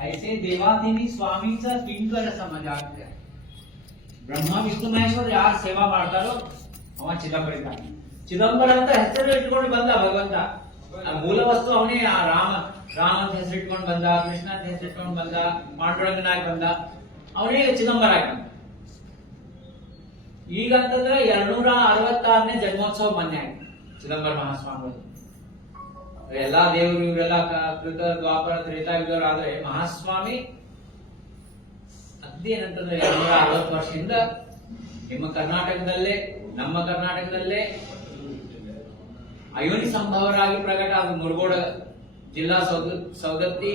ऐसे देवादिनी स्वामीचा किंकर समाजात ಬ್ರಹ್ಮ ವಿಷ್ಣು ಮಹೇಶ್ವರ ಯಾರು ಸೇವಾ ಮಾಡ್ತಾರೋ ಅವ ಚಿದಂಬರ ಇದ್ದಾನೆ. ಚಿದಂಬರ ಅಂತ ಹೆಸರು ಇಟ್ಕೊಂಡು ಬಂದ ಭಗವಂತ. ಮೂಲ ವಸ್ತು ಅವನೇ. ರಾಮ ಅಂತ ಹೆಸರು ಇಟ್ಕೊಂಡು ಬಂದ, ಕೃಷ್ಣ ಅಂತ ಹೆಸರು ಇಟ್ಕೊಂಡು ಬಂದ, ಪಾಂಡುರಂಗನಾಗಿ ಬಂದ, ಅವನೇ ಚಿದಂಬರ ಆಗಿ ಬಂದ. ಈಗ ಅಂತಂದ್ರೆ 266ನೇ ಜನ್ಮೋತ್ಸವ ಮೊನ್ನೆ ಆಯ್ತು ಚಿದಂಬರ ಮಹಾಸ್ವಾಮಿಗಳು. ಎಲ್ಲಾ ದೇವರು ಇವರೆಲ್ಲ ಕೃತ ದ್ವಾಪರ ತ್ರೇತಾಯುಗದವರು ಆದ್ರೆ ಮಹಾಸ್ವಾಮಿ ಅದೇನಂತಂದ್ರೆ 260 ವರ್ಷದಿಂದ ನಿಮ್ಮ ಕರ್ನಾಟಕದಲ್ಲೇ, ನಮ್ಮ ಕರ್ನಾಟಕದಲ್ಲೇ ಅಯೋನಿ ಸಂಭವರಾಗಿ ಪ್ರಕಟ ಆದ. ಮುರುಗೋಡ ಜಿಲ್ಲಾ ಸೌದತ್ತಿ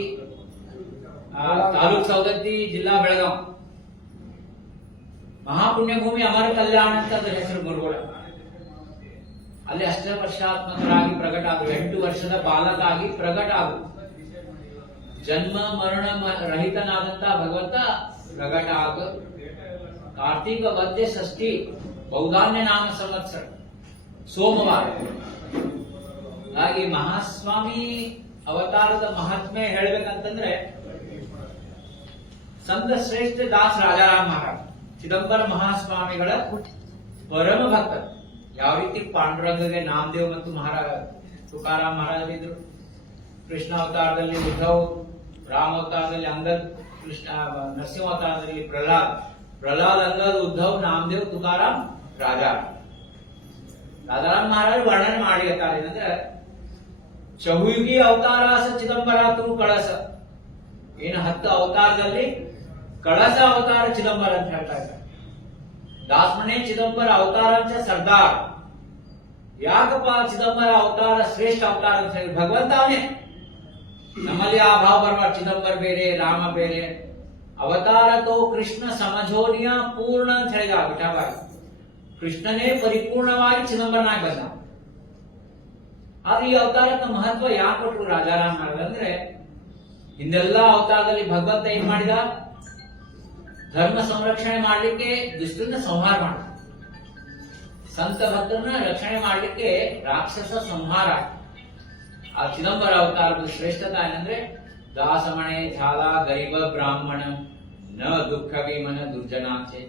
ತಾಲೂಕ್ ಸೌದತ್ತಿ ಜಿಲ್ಲಾ ಬೆಳಗಾಂ ಮಹಾಪುಣ್ಯಭೂಮಿ ಅಮರ ಕಲ್ಯಾಣ ಅಂತ ಅದ್ರ ಹೆಸರು ಮುರುಗೋಡ. ಅಲ್ಲಿ ಅಷ್ಟವರ್ಷಾತ್ಮಕರಾಗಿ ಪ್ರಕಟ ಆದರು. 8 ವರ್ಷದ ಬಾಲಕ ಆಗಿ ಪ್ರಕಟ ಆದರು. ಜನ್ಮ ಮರಣ ರಹಿತನಾದಂತ ಭಗವಂತ ಪ್ರಕಟ ಆಗ ಕಾರ್ತಿಕ ವದ್ಯ ಷಷ್ಠಿ ಬೌಧಾನ್ಯ ನಾಮ ಸಂವತ್ಸರ ಸೋಮವಾರ. ಹಾಗೆ ಮಹಾಸ್ವಾಮಿ ಅವತಾರದ ಮಹಾತ್ಮೆ ಹೇಳ್ಬೇಕಂತಂದ್ರೆ ಸಂತ ಶ್ರೇಷ್ಠ ದಾಸ್ ರಾಜಾರಾಮ್ ಮಹಾರಾಜ್ ಚಿದಂಬರ ಮಹಾಸ್ವಾಮಿಗಳ ಪರಮ ಭಕ್ತರು. ಯಾವ ರೀತಿ ಪಾಂಡುರಂಗಗೆ ನಾಮದೇವ್ ಮತ್ತು ತುಕಾರಾಮ್ ಮಹಾರಾಜ್ ಇದ್ರು. ಕೃಷ್ಣ ಅವತಾರದಲ್ಲಿ ಉದ್ಧವ್, ರಾಮ ಅವತಾರದಲ್ಲಿ ಅಂಗದ್, ಕೃಷ್ಣ ನರಸಿಂಹ ಅವತಾರದಲ್ಲಿ ಪ್ರಹ್ಲಾದ್ ಅಂಗದ್, ಉದ್ಧವ್, ನಾಮದೇವ್, ತುಕಾರಾಮ್, ರಾಜಾರಾಮ್ ಮಹಾರಾಜ್ ವರ್ಣನೆ ಮಾಡಿ ಏನಂದ್ರೆ ಚಹುಯುಗಿ ಅವತಾರ ಚಿದಂಬರ ತು ಕಳಸ. ಏನು 10 ಅವತಾರದಲ್ಲಿ ಕಳಸ ಅವತಾರ ಚಿದಂಬರ ಅಂತ ಹೇಳ್ತಾ ಇದ್ದಾರೆ. ದಾಸಮನೆ ಚಿದಂಬರ ಅವತಾರಂಚ ಸರ್ದಾರ್. ಯಾಕಪ್ಪ ಚಿದಂಬರ ಅವತಾರ ಶ್ರೇಷ್ಠ ಅವತಾರ ಅಂತ ಹೇಳಿ ಭಗವಂತ ಅವನೇ. ನಮ್ಮಲ್ಲಿ ಆ ಭಾವ ಬರುವ ಚಿದಂಬರ ಬೇರೆ, ರಾಮ ಬೇರೆ. ಅವತಾರ ತೋ ಕೃಷ್ಣ ಸಮಜೋನಿಯ ಪೂರ್ಣ ಅಂತ ಹೇಳಿದ ವಿಠಾಬಾಯಿ. ಕೃಷ್ಣನೇ ಪರಿಪೂರ್ಣವಾಗಿ ಚಿದಂಬರನಾಗಿ ಬಂದ. ಆದ್ರೆ ಈ ಅವತಾರಕ್ಕೆ ಮಹತ್ವ ಯಾಕೆ ಕೊಟ್ಟರು ರಾಜಾರಾಮ್ ಮಹಾರಾಜ್ ಅಂದ್ರೆ ಹಿಂದೆಲ್ಲ ಅವತಾರದಲ್ಲಿ ಭಗವಂತ ಏನ್ ಮಾಡಿದ? ಧರ್ಮ ಸಂರಕ್ಷಣೆ ಮಾಡ್ಲಿಕ್ಕೆ ದುಷ್ಟರನ್ನ ಸಂಹಾರ ಮಾಡ, ಸಂತ ಭಕ್ತರನ್ನ ರಕ್ಷಣೆ ಮಾಡ್ಲಿಕ್ಕೆ ರಾಕ್ಷಸ ಸಂಹಾರ. ಆ ಚಿದಂಬರ ಅವತಾರದ ಶ್ರೇಷ್ಠತೆ ಏನಂದ್ರೆ ದಾಸಮಣೆ ಝಾಲ ಗರೀಬ ಬ್ರಾಹ್ಮಣ ನ ದುಃಖ ವಿಮನ ದುರ್ಜನಾಚೆ.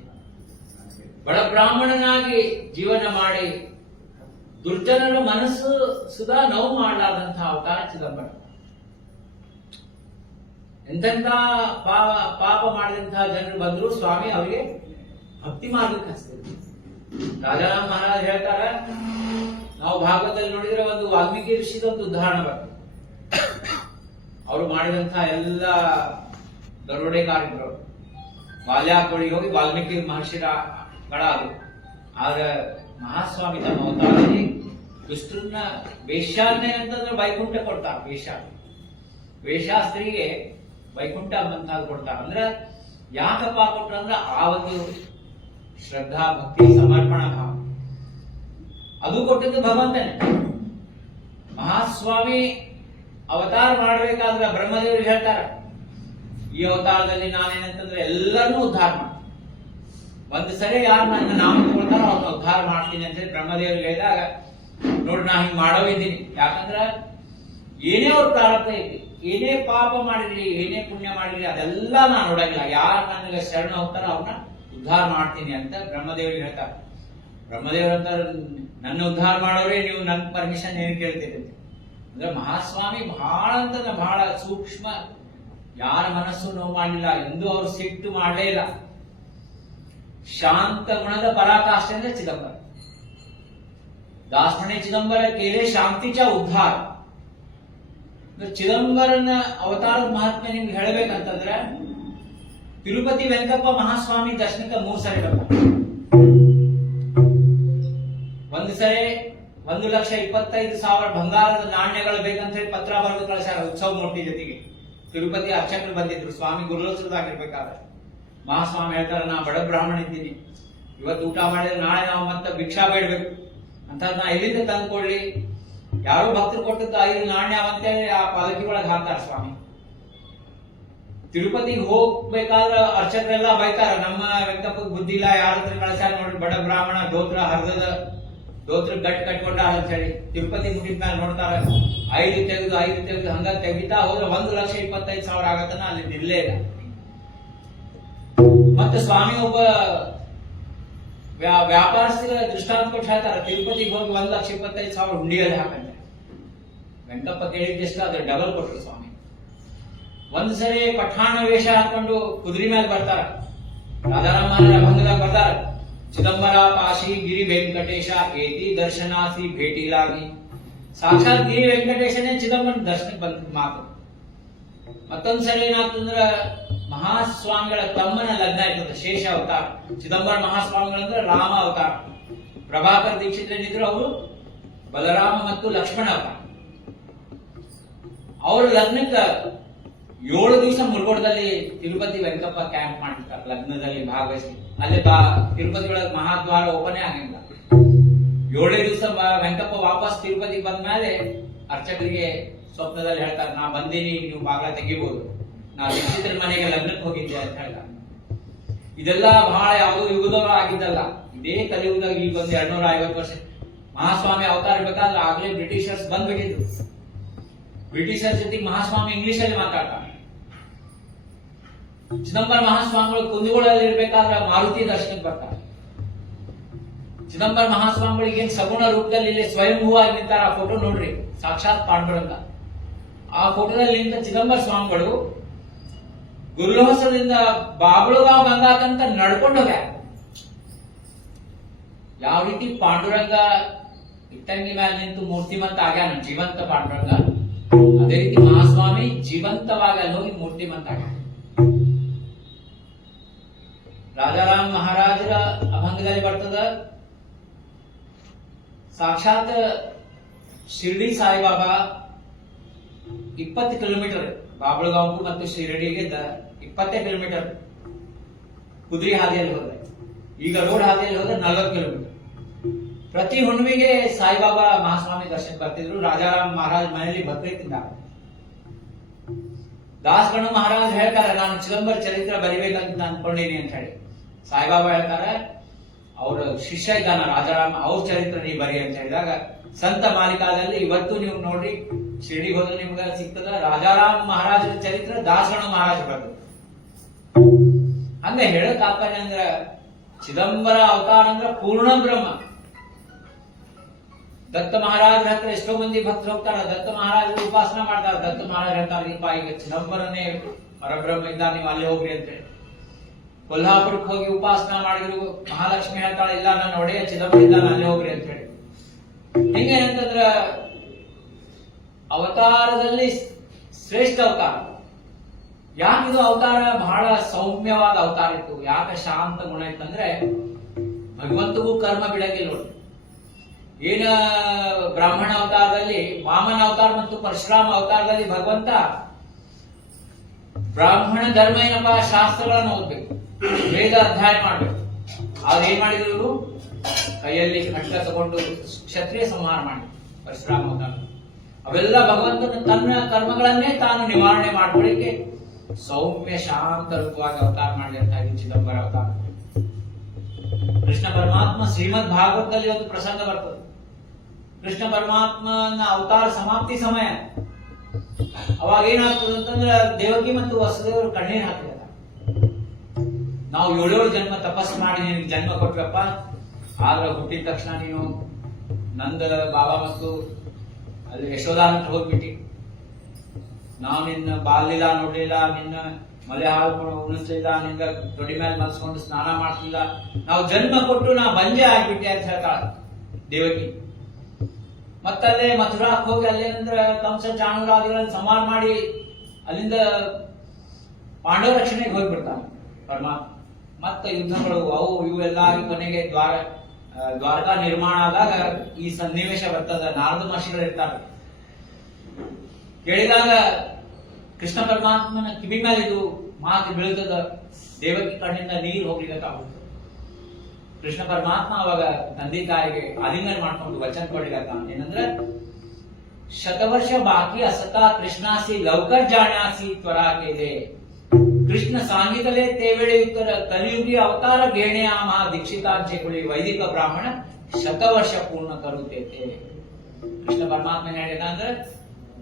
ಬಡ ಬ್ರಾಹ್ಮಣನಾಗಿ ಜೀವನ ಮಾಡಿ ದುರ್ಜನರ ಮನಸ್ಸು ಸುಧಾ ನೋವು ಮಾಡಲಾದಂತಹ ಅವತಾರ ಚಿದಂಬರ. ಎಂತೆಂತ ಪಾಪ ಮಾಡಿದಂತಹ ಜನರು ಬಂದ್ರು ಸ್ವಾಮಿ ಅವರಿಗೆ ಭಕ್ತಿ ಮಾರ್ಗಕ್ಕೆ ಹಚ್ಚಿದ್ರು. ರಾಜಾರಾಮ್ ಮಹಾರಾಜ್ ಹೇಳ್ತಾರ, ನಾವು ಭಾಗವತದಲ್ಲಿ ನೋಡಿದ್ರೆ ಒಂದು ವಾಲ್ಮೀಕಿ ಋಷಿದೊಂದು ಉದಾಹರಣೆ ಬರ್ತದೆ. ಅವರು ಮಾಡಿದಂತಹ ಎಲ್ಲ ದರೋಡೆಗಾರರು ವಾಲ್ಯಾಕೋಳಿಗೆ ಹೋಗಿ ವಾಲ್ಮೀಕಿ ಮಹರ್ಷಿಗಳಾದ್ರು. ಆದ್ರೆ ಮಹಾಸ್ವಾಮಿ ತಮ್ಮ ಅವತಾರದಲ್ಲಿ ದುಷ್ಟರನ್ನ ವೇಶ್ಯಾನ್ನೇ ಅಂತಂದ್ರೆ ವೈಕುಂಠ ಕೊಡ್ತಾರೆ. ವೇಷಾಸ್ತ್ರಿಗೆ ವೈಕುಂಠ ಅಂತ ಕೊಡ್ತಾರೆ. ಅಂದ್ರೆ ಯಾಕಪ್ಪ ಕೊಟ್ರು ಅಂದ್ರೆ ಆ ಒಂದು ಶ್ರದ್ಧಾ ಭಕ್ತಿ ಸಮರ್ಪಣ ಭಾವ ಅದು ಕೊಟ್ಟಿದ್ದು ಭಗವಂತನೇ. ಮಹಾಸ್ವಾಮಿ ಅವತಾರ ಮಾಡಬೇಕಾದ್ರೆ ಬ್ರಹ್ಮದೇವರು ಹೇಳ್ತಾರ, ಈ ಅವತಾರದಲ್ಲಿ ನಾನೇನಂತಂದ್ರೆ ಎಲ್ಲರನ್ನೂ ಉದ್ಧಾರ ಮಾಡ. ಒಂದು ಸರಿ ಯಾರು ನನ್ನ ನಾಮ ತಗೊಳ್ತಾರೋ ಅವ್ರನ್ನ ಉದ್ಧಾರ ಮಾಡ್ತೀನಿ ಅಂತ ಹೇಳಿ ಬ್ರಹ್ಮದೇವರಿಗೆ ಹೇಳಿದಾಗ, ನೋಡಿ ನಾ ಹಿಂಗ್ ಮಾಡೋವಿದ್ದೀನಿ. ಯಾಕಂದ್ರ ಏನೇ ಅವ್ರ ಪ್ರಾರಬ್ಧ ಐತಿ, ಏನೇ ಪಾಪ ಮಾಡಿರ್ಲಿ, ಏನೇ ಪುಣ್ಯ ಮಾಡಿರ್ಲಿ, ಅದೆಲ್ಲ ನಾನು ನೋಡಂಗಿಲ್ಲ. ಯಾರು ನನಗೆ ಶರಣ ಹೋಗ್ತಾರೋ ಅವ್ರನ್ನ ಉದ್ಧಾರ ಮಾಡ್ತೀನಿ ಅಂತ ಬ್ರಹ್ಮದೇವರಿಗೆ ಹೇಳ್ತಾರೆ. ಬ್ರಹ್ಮದೇವರಂತ ನನ್ನ ಉದ್ಧಾರ ಮಾಡೋರೇ, ನೀವು ನನ್ನ ಪರ್ಮಿಷನ್ ಏನು ಕೇಳ್ತೀರಿ ಅಂದ್ರೆ ಮಹಾಸ್ವಾಮಿ ಬಹಳ ಅಂತಂದ್ರೆ ಬಹಳ ಸೂಕ್ಷ್ಮ. ಯಾರ ಮನಸ್ಸು ನೋವು ಮಾಡಲಿಲ್ಲ, ಎಂದೂ ಅವ್ರು ಸಿಟ್ಟು ಮಾಡಲೇ ಇಲ್ಲ. ಶಾಂತ ಗುಣದ ಪರಾಕಾಷ್ಠೆ ಅಂದ್ರೆ ಚಿದಂಬರ. दासमणे चिदंबर केले शांतीचा उद्धार. ಚಿದಂಬರನ ಅವತಾರದ ಮಹಾತ್ಮೆ ನಿಮ್ಗೆ ಹೇಳಬೇಕಂತಂದ್ರೆ ತಿರುಪತಿ ವೆಂಕಪ್ಪ ಮಹಾಸ್ವಾಮಿ ದರ್ಶನಕ್ಕೆ 3 ಸರಿ ಬಂದ. ಒಂದು ಸರಿ 1,25,000 ಬಂಗಾರದ ನಾಣ್ಯಗಳು ಬೇಕಂತ ಹೇಳಿ ಪತ್ರ ಬರೆದು ಕಳಿಸ್ಯಾರ ಉತ್ಸವ ಮೂರ್ತಿ ಜೊತೆಗೆ. ತಿರುಪತಿ ಅರ್ಚಕರು ಬಂದಿದ್ರು ಸ್ವಾಮಿ ಗುರುಲೋತ್ಸವದಾಗಿರ್ಬೇಕಾದ್ರೆ. ಮಹಾಸ್ವಾಮಿ ಹೇಳ್ತಾರೆ, ನಾ ಬಡ ಬ್ರಾಹ್ಮಣ ಇದ್ದೀನಿ, ಇವತ್ತು ಊಟ ಮಾಡಿದ್ರೆ ನಾಳೆ ನಾವು ಮತ್ತೆ ಭಿಕ್ಷಾ ಬೇಡಬೇಕು ಅಂತ ನಾ ಎಲ್ಲಿಂದ ತಂದ್ಕೊಳ್ಳಿ? ಯಾರೋ ಭಕ್ತರು ಕೊಟ್ಟದ್ದು 5 ನಾಣ್ಯ ಅಂತೇಳಿ ಆ ಪಾಲಕಿ ಒಳಗೆ ಹಾಕ್ತಾರ ಸ್ವಾಮಿ. ತಿರುಪತಿಗೆ ಹೋಗ್ಬೇಕಾದ್ರೆ ಅರ್ಚಕರೆಲ್ಲ ಬೈತಾರ, ನಮ್ಮ ವೆಂಕಪ್ಪ ಬುದ್ಧಿ ಇಲ್ಲ, ಯಾರ ಹತ್ರ ಕಳಿಸ್ಯಾರ ನೋಡ್ರಿ, ಬಡ ಬ್ರಾಹ್ಮಣ ಧೋತ್ರ ಹರಿದದ ದೋತ್ರ ಗಟ್ ಕಟ್ಕೊಂಡ ಅಂತ ಹೇಳಿ ತಿರುಪತಿ ಮುಗಿದ ಮೇಲೆ ನೋಡ್ತಾರ 5 ತೆಗೆದು ಹಂಗ ತೆಗಿತಾ ಹೋದ್ರೆ 1,25,000 ಆಗತ್ತನ ಅಲ್ಲಿ ನಿಲ್ಲೇ ಇಲ್ಲ. ಮತ್ತೆ ಸ್ವಾಮಿ ಒಬ್ಬ ವ್ಯಾಪಾರಸ್ಥರ ದೃಷ್ಟಾಂತ ಕೊಟ್ಟು ಹೇಳ್ತಾರ, ತಿರುಪತಿಗೆ ಹೋಗಿ 1,25,000 ಹುಂಡಿಯಲ್ಲಿ ಹಾಕಂತೆ. ವೆಂಕಪ್ಪ ಕೇಳಿದ್ದೆಷ್ಟು ಅದ್ರ ಡಬಲ್ ಕೊಟ್ರು ಸ್ವಾಮಿ. ಒಂದ್ ಸರಿ ಪಠಾಣ ವೇಷ ಹಾಕೊಂಡು ಕುದುರೆ ಮೇಲೆ ಬರ್ತಾರ, ರಾಜಾರಾಮ ಭಂಗದಾಗ ಬರ್ತಾರ. ಚಿದಂಬರ ಕಾಶಿ ಗಿರಿ ವೆಂಕಟೇಶ ಏತಿ ದರ್ಶನಾಸಿ ಭೇಟಿಲಾಗಿ. ಸಾಕ್ಷಾತ್ ಗಿರಿ ವೆಂಕಟೇಶನೇ ಚಿದಂಬರನ ದರ್ಶನಕ್ಕೆ ಬಂದ ಮಾತು. ಮತ್ತೊಂದ್ಸರಿ ಏನಾಗ್ತಂದ್ರ ಮಹಾಸ್ವಾಮಿಗಳ ತಮ್ಮನ ಲಗ್ನ ಇರ್ತದೆ, ಶೇಷ ಅವತಾರ. ಚಿದಂಬರ ಮಹಾಸ್ವಾಮಿಗಳಂದ್ರೆ ರಾಮ ಅವತಾರ. ಪ್ರಭಾಕರ್ ದೀಕ್ಷಿತರೇನಿದ್ರು ಅವರು ಬಲರಾಮ ಮತ್ತು ಲಕ್ಷ್ಮಣ ಅವತಾರ. ಅವ್ರ ಲಗ್ನಕ್ಕ 7 ದಿವಸ ಮುರುಗೋಡದಲ್ಲಿ ತಿರುಪತಿ ವೆಂಕಪ್ಪ ಕ್ಯಾಂಪ್ ಮಾಡಿರ್ತಾರೆ. ಲಗ್ನದಲ್ಲಿ ಭಾಗವಹಿಸಿ ಅಲ್ಲಿ ತಿರುಪತಿ ಒಳಗೆ ಮಹಾದ್ವಾರ ಓಪನೇ ಆಗಿಲ್ಲ. 7 ದಿವಸ ವೆಂಕಪ್ಪ ವಾಪಸ್ ತಿರುಪತಿಗೆ ಬಂದ ಮೇಲೆ ಅರ್ಚಕರಿಗೆ ಸ್ವಪ್ನದಲ್ಲಿ ಹೇಳ್ತಾರೆ, ನಾ ಬಂದೀನಿ, ನೀವು ಬಾಗಿಲ ತೆಗಿಬಹುದು, ನಾ ದೀಕ್ಷಿತರ ಮನೆಗೆ ಲಗ್ನಕ್ಕೆ ಹೋಗಿದ್ದೆ ಅಂತ ಹೇಳ್ತಾರೆ. ಇದೆಲ್ಲ ಬಹಳ ಯಾವುದೋ ಯುಗದವರು ಆಗಿದ್ದಲ್ಲ, ಇದೇ ಕಲಿಯುಗದಾಗ ಈಗ ಒಂದು 250 ವರ್ಷ ಮಹಾಸ್ವಾಮಿ ಅವತಾರ ಇರ್ಬೇಕಾದ್ರೆ ಆಗ್ಲೇ ಬ್ರಿಟಿಷರ್ಸ್ ಬಂದ್ಬಿಟ್ಟಿದ್ರು. ಬ್ರಿಟಿಷರ್ ಜೊತೆಗೆ ಮಹಾಸ್ವಾಮಿ ಇಂಗ್ಲಿಷ್ ಅಲ್ಲಿ ಮಾತಾಡ್ತಾರೆ. ಚಿದಂಬರ ಮಹಾಸ್ವಾಮಿಗಳು ಕುಂದಗೋಳಲ್ಲಿ ಇರ್ಬೇಕಾದ್ರೆ ಮಾರುತಿ ದರ್ಶನಕ್ಕೆ ಬರ್ತಾರೆ. ಚಿದಂಬರ ಮಹಾಸ್ವಾಮಿಗಳಿಗೆ ಏನ್ ಸಗುಣ ರೂಪದಲ್ಲಿ ಇಲ್ಲಿ ಸ್ವಯಂಭೂವಾಗಿ ನಿಂತಾರ, ಆ ಫೋಟೋ ನೋಡ್ರಿ, ಸಾಕ್ಷಾತ್ ಪಾಂಡುರಂಗ. ಆ ಫೋಟೋದಲ್ಲಿ ನಿಂತ ಚಿದಂಬರ ಸ್ವಾಮಿಗಳು ಗುರುಲೋಸದಿಂದ ಬಾಬಳುಗಾಂವ್ ಗಂಗಾಕಂತ ನಡ್ಕೊಂಡು ಹೋಗ್ಯಾರ. ಯಾವ ರೀತಿ ಪಾಂಡುರಂಗ ಇಟ್ಟಂಗಿ ಮೇಲೆ ನಿಂತು ಮೂರ್ತಿಮಂತ ಆಗ್ಯಾನ, ಜೀವಂತ ಪಾಂಡುರಂಗ, ಅದೇ ರೀತಿ ಮಹಾಸ್ವಾಮಿ ಜೀವಂತವಾಗಿ ಅಲ್ಲಿ ಹೋಗಿ ಮೂರ್ತಿಮಂತ ಆಗ್ಯಾನ. ರಾಜಾರಾಮ್ ಮಹಾರಾಜರ ಅಭಂಗದಲ್ಲಿ ಬರ್ತದ, ಸಾಕ್ಷಾತ್ ಶಿರ್ಡಿ ಸಾಯಿಬಾಬಾ 20 ಕಿಲೋಮೀಟರ್ ಬಾಬಳಗಾಂವ್ಗೂ ಮತ್ತು ಶಿರ್ಡಿಗೆ 20 ಕಿಲೋಮೀಟರ್ ಕುದುರೆ ಹಾದಿಯಲ್ಲಿ ಹೋದ್ರೆ, ಈಗ ರೋಡ್ ಹಾದಿಯಲ್ಲಿ ಹೋದ್ರೆ 40 ಕಿಲೋಮೀಟರ್. ಪ್ರತಿ ಹುಣ್ಣಿಮೆಗೆ ಸಾಯಿಬಾಬಾ ಮಹಾಸ್ವಾಮಿ ದರ್ಶನ ಬರ್ತಿದ್ರು. ರಾಜಾರಾಮ್ ಮಹಾರಾಜ್ ಮನೆಯಲ್ಲಿ ಭಕ್ತಿ ತಿಂದಾಗ ದಾಸಗಣ ಮಹಾರಾಜ್ ಹೇಳ್ತಾರೆ, ನಾನು ಚಿದಂಬರ ಚರಿತ್ರೆ ಬರಿಬೇಕಂತ ಅನ್ಕೊಂಡಿನಿ ಅಂತ ಹೇಳಿ. ಸಾಯಿಬಾಬಾ ಹೇಳ್ತಾರೆ, ಅವ್ರ ಶಿಷ್ಯ ಇದ್ದಾನ ರಾಜಾರಾಮ್, ಅವ್ರ ಚರಿತ್ರೆ ನೀವು ಬರಿ ಅಂತ ಹೇಳಿದಾಗ, ಸಂತ ಮಾಲಿಕಾದಲ್ಲಿ ಇವತ್ತು ನೀವು ನೋಡ್ರಿ ಶಿರ್ಡಿಗೆ ಹೋದ್ರೆ ನಿಮ್ಗೆ ಸಿಗ್ತದ ರಾಜಾರಾಮ್ ಮಹಾರಾಜರ ಚರಿತ್ರೆ ದಾಸಗಣ ಮಹಾರಾಜ್ ಬರ್ತದೆ. ಹಂಗ ಹೇಳೋ ತಾತ್ಪರ್ಯ ಅಂದ್ರ ಚಿದಂಬರ ಅವತಾರ ಅಂದ್ರ ಪೂರ್ಣ ಬ್ರಹ್ಮ. ದತ್ತ ಮಹಾರಾಜ ಹತ್ರ ಎಷ್ಟೋ ಮಂದಿ ಭಕ್ತರು ಹೋಗ್ತಾರ, ದತ್ತ ಮಹಾರಾಜರು ಉಪಾಸನ ಮಾಡ್ತಾರೆ. ದತ್ತ ಮಹಾರಾಜ ಹೇಳ್ತಾರೆ, ಈಗ ಚಿದಂಬರನೇ ಪರಬ್ರಹ್ಮ ಇದ್ದ, ನೀವು ಅಲ್ಲಿ ಹೋಗ್ರಿ ಅಂತ ಹೇಳಿ. ಕೊಲ್ಹಾಪುರಕ್ಕೆ ಹೋಗಿ ಉಪಾಸನ ಮಾಡಿದ್ರು, ಮಹಾಲಕ್ಷ್ಮಿ ಹೇಳ್ತಾಳೆ, ಇಲ್ಲ ನನ್ನ ಒಡೆಯ ಚಿದಂಬರ ಇದ್ದಾನೆ, ಅಲ್ಲಿ ಹೋಗ್ರಿ ಅಂತ ಹೇಳಿ. ಹೆಂಗೇನಂತಂದ್ರ ಅವತಾರದಲ್ಲಿ ಶ್ರೇಷ್ಠ ಅವತಾರ. ಯಾಕಿದು ಅವತಾರ ಬಹಳ ಸೌಮ್ಯವಾದ ಅವತಾರ ಇತ್ತು, ಯಾಕೆ ಶಾಂತ ಗುಣ ಇತ್ತಂದ್ರೆ ಭಗವಂತಗೂ ಕರ್ಮ ಬಿಡಂಗಿಲ್ಲ ನೋಡಿ. ಏನ ಬ್ರಾಹ್ಮಣ ಅವತಾರದಲ್ಲಿ, ವಾಮನ ಅವತಾರ ಮತ್ತು ಪರಶುರಾಮ ಅವತಾರದಲ್ಲಿ ಭಗವಂತ ಬ್ರಾಹ್ಮಣ ಧರ್ಮ ಏನಪ್ಪಾ, ಶಾಸ್ತ್ರಗಳನ್ನು ಓದ್ಬೇಕು, ವೇದ ಅಧ್ಯಯನ ಮಾಡ್ಬೇಕು. ಅವ್ರು ಏನ್ ಮಾಡಿದ್ರು, ಇವರು ಕೈಯಲ್ಲಿ ಖಡ್ಗ ತಗೊಂಡು ಕ್ಷತ್ರಿಯ ಸಂಹಾರ ಮಾಡಿ ಪರಶುರಾಮ ಅವತಾರ. ಅವೆಲ್ಲ ಭಗವಂತನ ತನ್ನ ಕರ್ಮಗಳನ್ನೇ ತಾನು ನಿವಾರಣೆ ಮಾಡ್ಕೊಳ್ಳಿಕ್ಕೆ ಸೌಮ್ಯ ಶಾಂತ ರೂಪವಾಗಿ ಅವತಾರ ಮಾಡಿದಂತಹ ಚಿದಂಬರ ಅವತಾರ. ಕೃಷ್ಣ ಪರಮಾತ್ಮ ಶ್ರೀಮದ್ ಭಾಗವತದಲ್ಲಿ ಒಂದು ಪ್ರಸಂಗ ಬರ್ತದೆ. ಕೃಷ್ಣ ಪರಮಾತ್ಮನ ಅವತಾರ ಸಮಾಪ್ತಿ ಸಮಯ, ಅವಾಗ ಏನಾಗ್ತದೆ ಅಂತಂದ್ರೆ ದೇವಕಿ ಮತ್ತು ವಸುದೇವರು ಕಣ್ಣೀರು ಹಾಕಿದ್ದಾರೆ. ನಾವು 7 ಜನ್ಮ ತಪಸ್ಸು ಮಾಡಿ ನಿನಗೆ ಜನ್ಮ ಕೊಟ್ವಪ್ಪ, ಆದ್ರೆ ಹುಟ್ಟಿದ ತಕ್ಷಣ ನೀನು ನಂದ ಬಾಬಾ ಮತ್ತು ಅಲ್ಲಿ ಯಶೋಧ ಅಂತ ಹೋಗ್ಬಿಟ್ಟಿ, ನಾವು ನಿನ್ನ ಬಾಲ್ಲಿಲ್ಲ ನೋಡ್ಲಿಲ್ಲ, ನಿನ್ನ ಮಲೆ ಹಾಳು ಉಣಿಸ್ಲಿಲ್ಲ, ನಿನ್ನ ದೊಡ್ಡಿ ಮೇಲೆ ಮಲ್ಸ್ಕೊಂಡು ಸ್ನಾನ ಮಾಡ್ತಿಲ್ಲ, ನಾವು ಜನ್ಮ ಕೊಟ್ಟು ನಾ ಬಂಜೆ ಆಗ್ಬಿಟ್ಟೆ ಅಂತ ಹೇಳ್ತಾಳ ದೇವಕಿ. ಮತ್ತಲ್ಲೇ ಮಥುರಾಕ್ ಹೋಗಿ ಅಲ್ಲೇನಂದ್ರ ಕಂಸ ಚಾಣೂರಾದಿಗಳನ್ನ ಸಂಹಾರ ಮಾಡಿ ಅಲ್ಲಿಂದ ಪಾಂಡವ ರಕ್ಷಣೆಗೆ ಹೋಗ್ಬಿಡ್ತಾನೆ ಪರಮಾತ್ಮ. ಮತ್ತೆ ಯುದ್ಧಗಳು ಅವು ಇವೆಲ್ಲ ಕೊನೆಗೆ ದ್ವಾರಕಾ ನಿರ್ಮಾಣ ಆದಾಗ ಈ ಸನ್ನಿವೇಶ ಬರ್ತದ. ನಾರದ ಮಹರ್ಷಿಗಳು ಇರ್ತಾರೆ. ಕೇಳಿದಾಗ ಕೃಷ್ಣ ಪರಮಾತ್ಮನ ಕಿವಿ ಮೇಲೆ ಇದು ಮಾತು ಬೀಳ್ತದ, ದೇವಕಿ ಕಣ್ಣಿಂದ ನೀರು ಹೋಗ್ಲಿಕ್ಕೆ. ಕೃಷ್ಣ ಪರಮಾತ್ಮ ಅವಾಗ ತಂದೆ ತಾಯಿಗೆ ಆಲಿಂಗನ ಮಾಡ್ಕೊಂಡು ವಚನ ಕೊಡ್ಲಿಕ್ಕ ಏನಂದ್ರೆ, ಶತವರ್ಷ ಬಾಕಿ ಅಸತಾ ಕೃಷ್ಣಾಸಿ ಲೌಕರ್ ಜಾಣ್ಯಾಸಿ ತ್ವರಾ ಕೇಲೆ, ಕೃಷ್ಣ ಸಾಂಗಿತಲೇ ತೇವೇಳೆ ಉತ್ತರ ಕಲಿಯುಗಿ ಅವತಾರ ಗೇಣೆ ಆಮ ದೀಕ್ಷಿತಾಂಚೆ ಕುಳಿ ವೈದಿಕ ಬ್ರಾಹ್ಮಣ ಶತವರ್ಷ ಪೂರ್ಣ ಕರುತೇತೆ. ಕೃಷ್ಣ ಪರಮಾತ್ಮ ಹೇಳಿದಂದ್ರೆ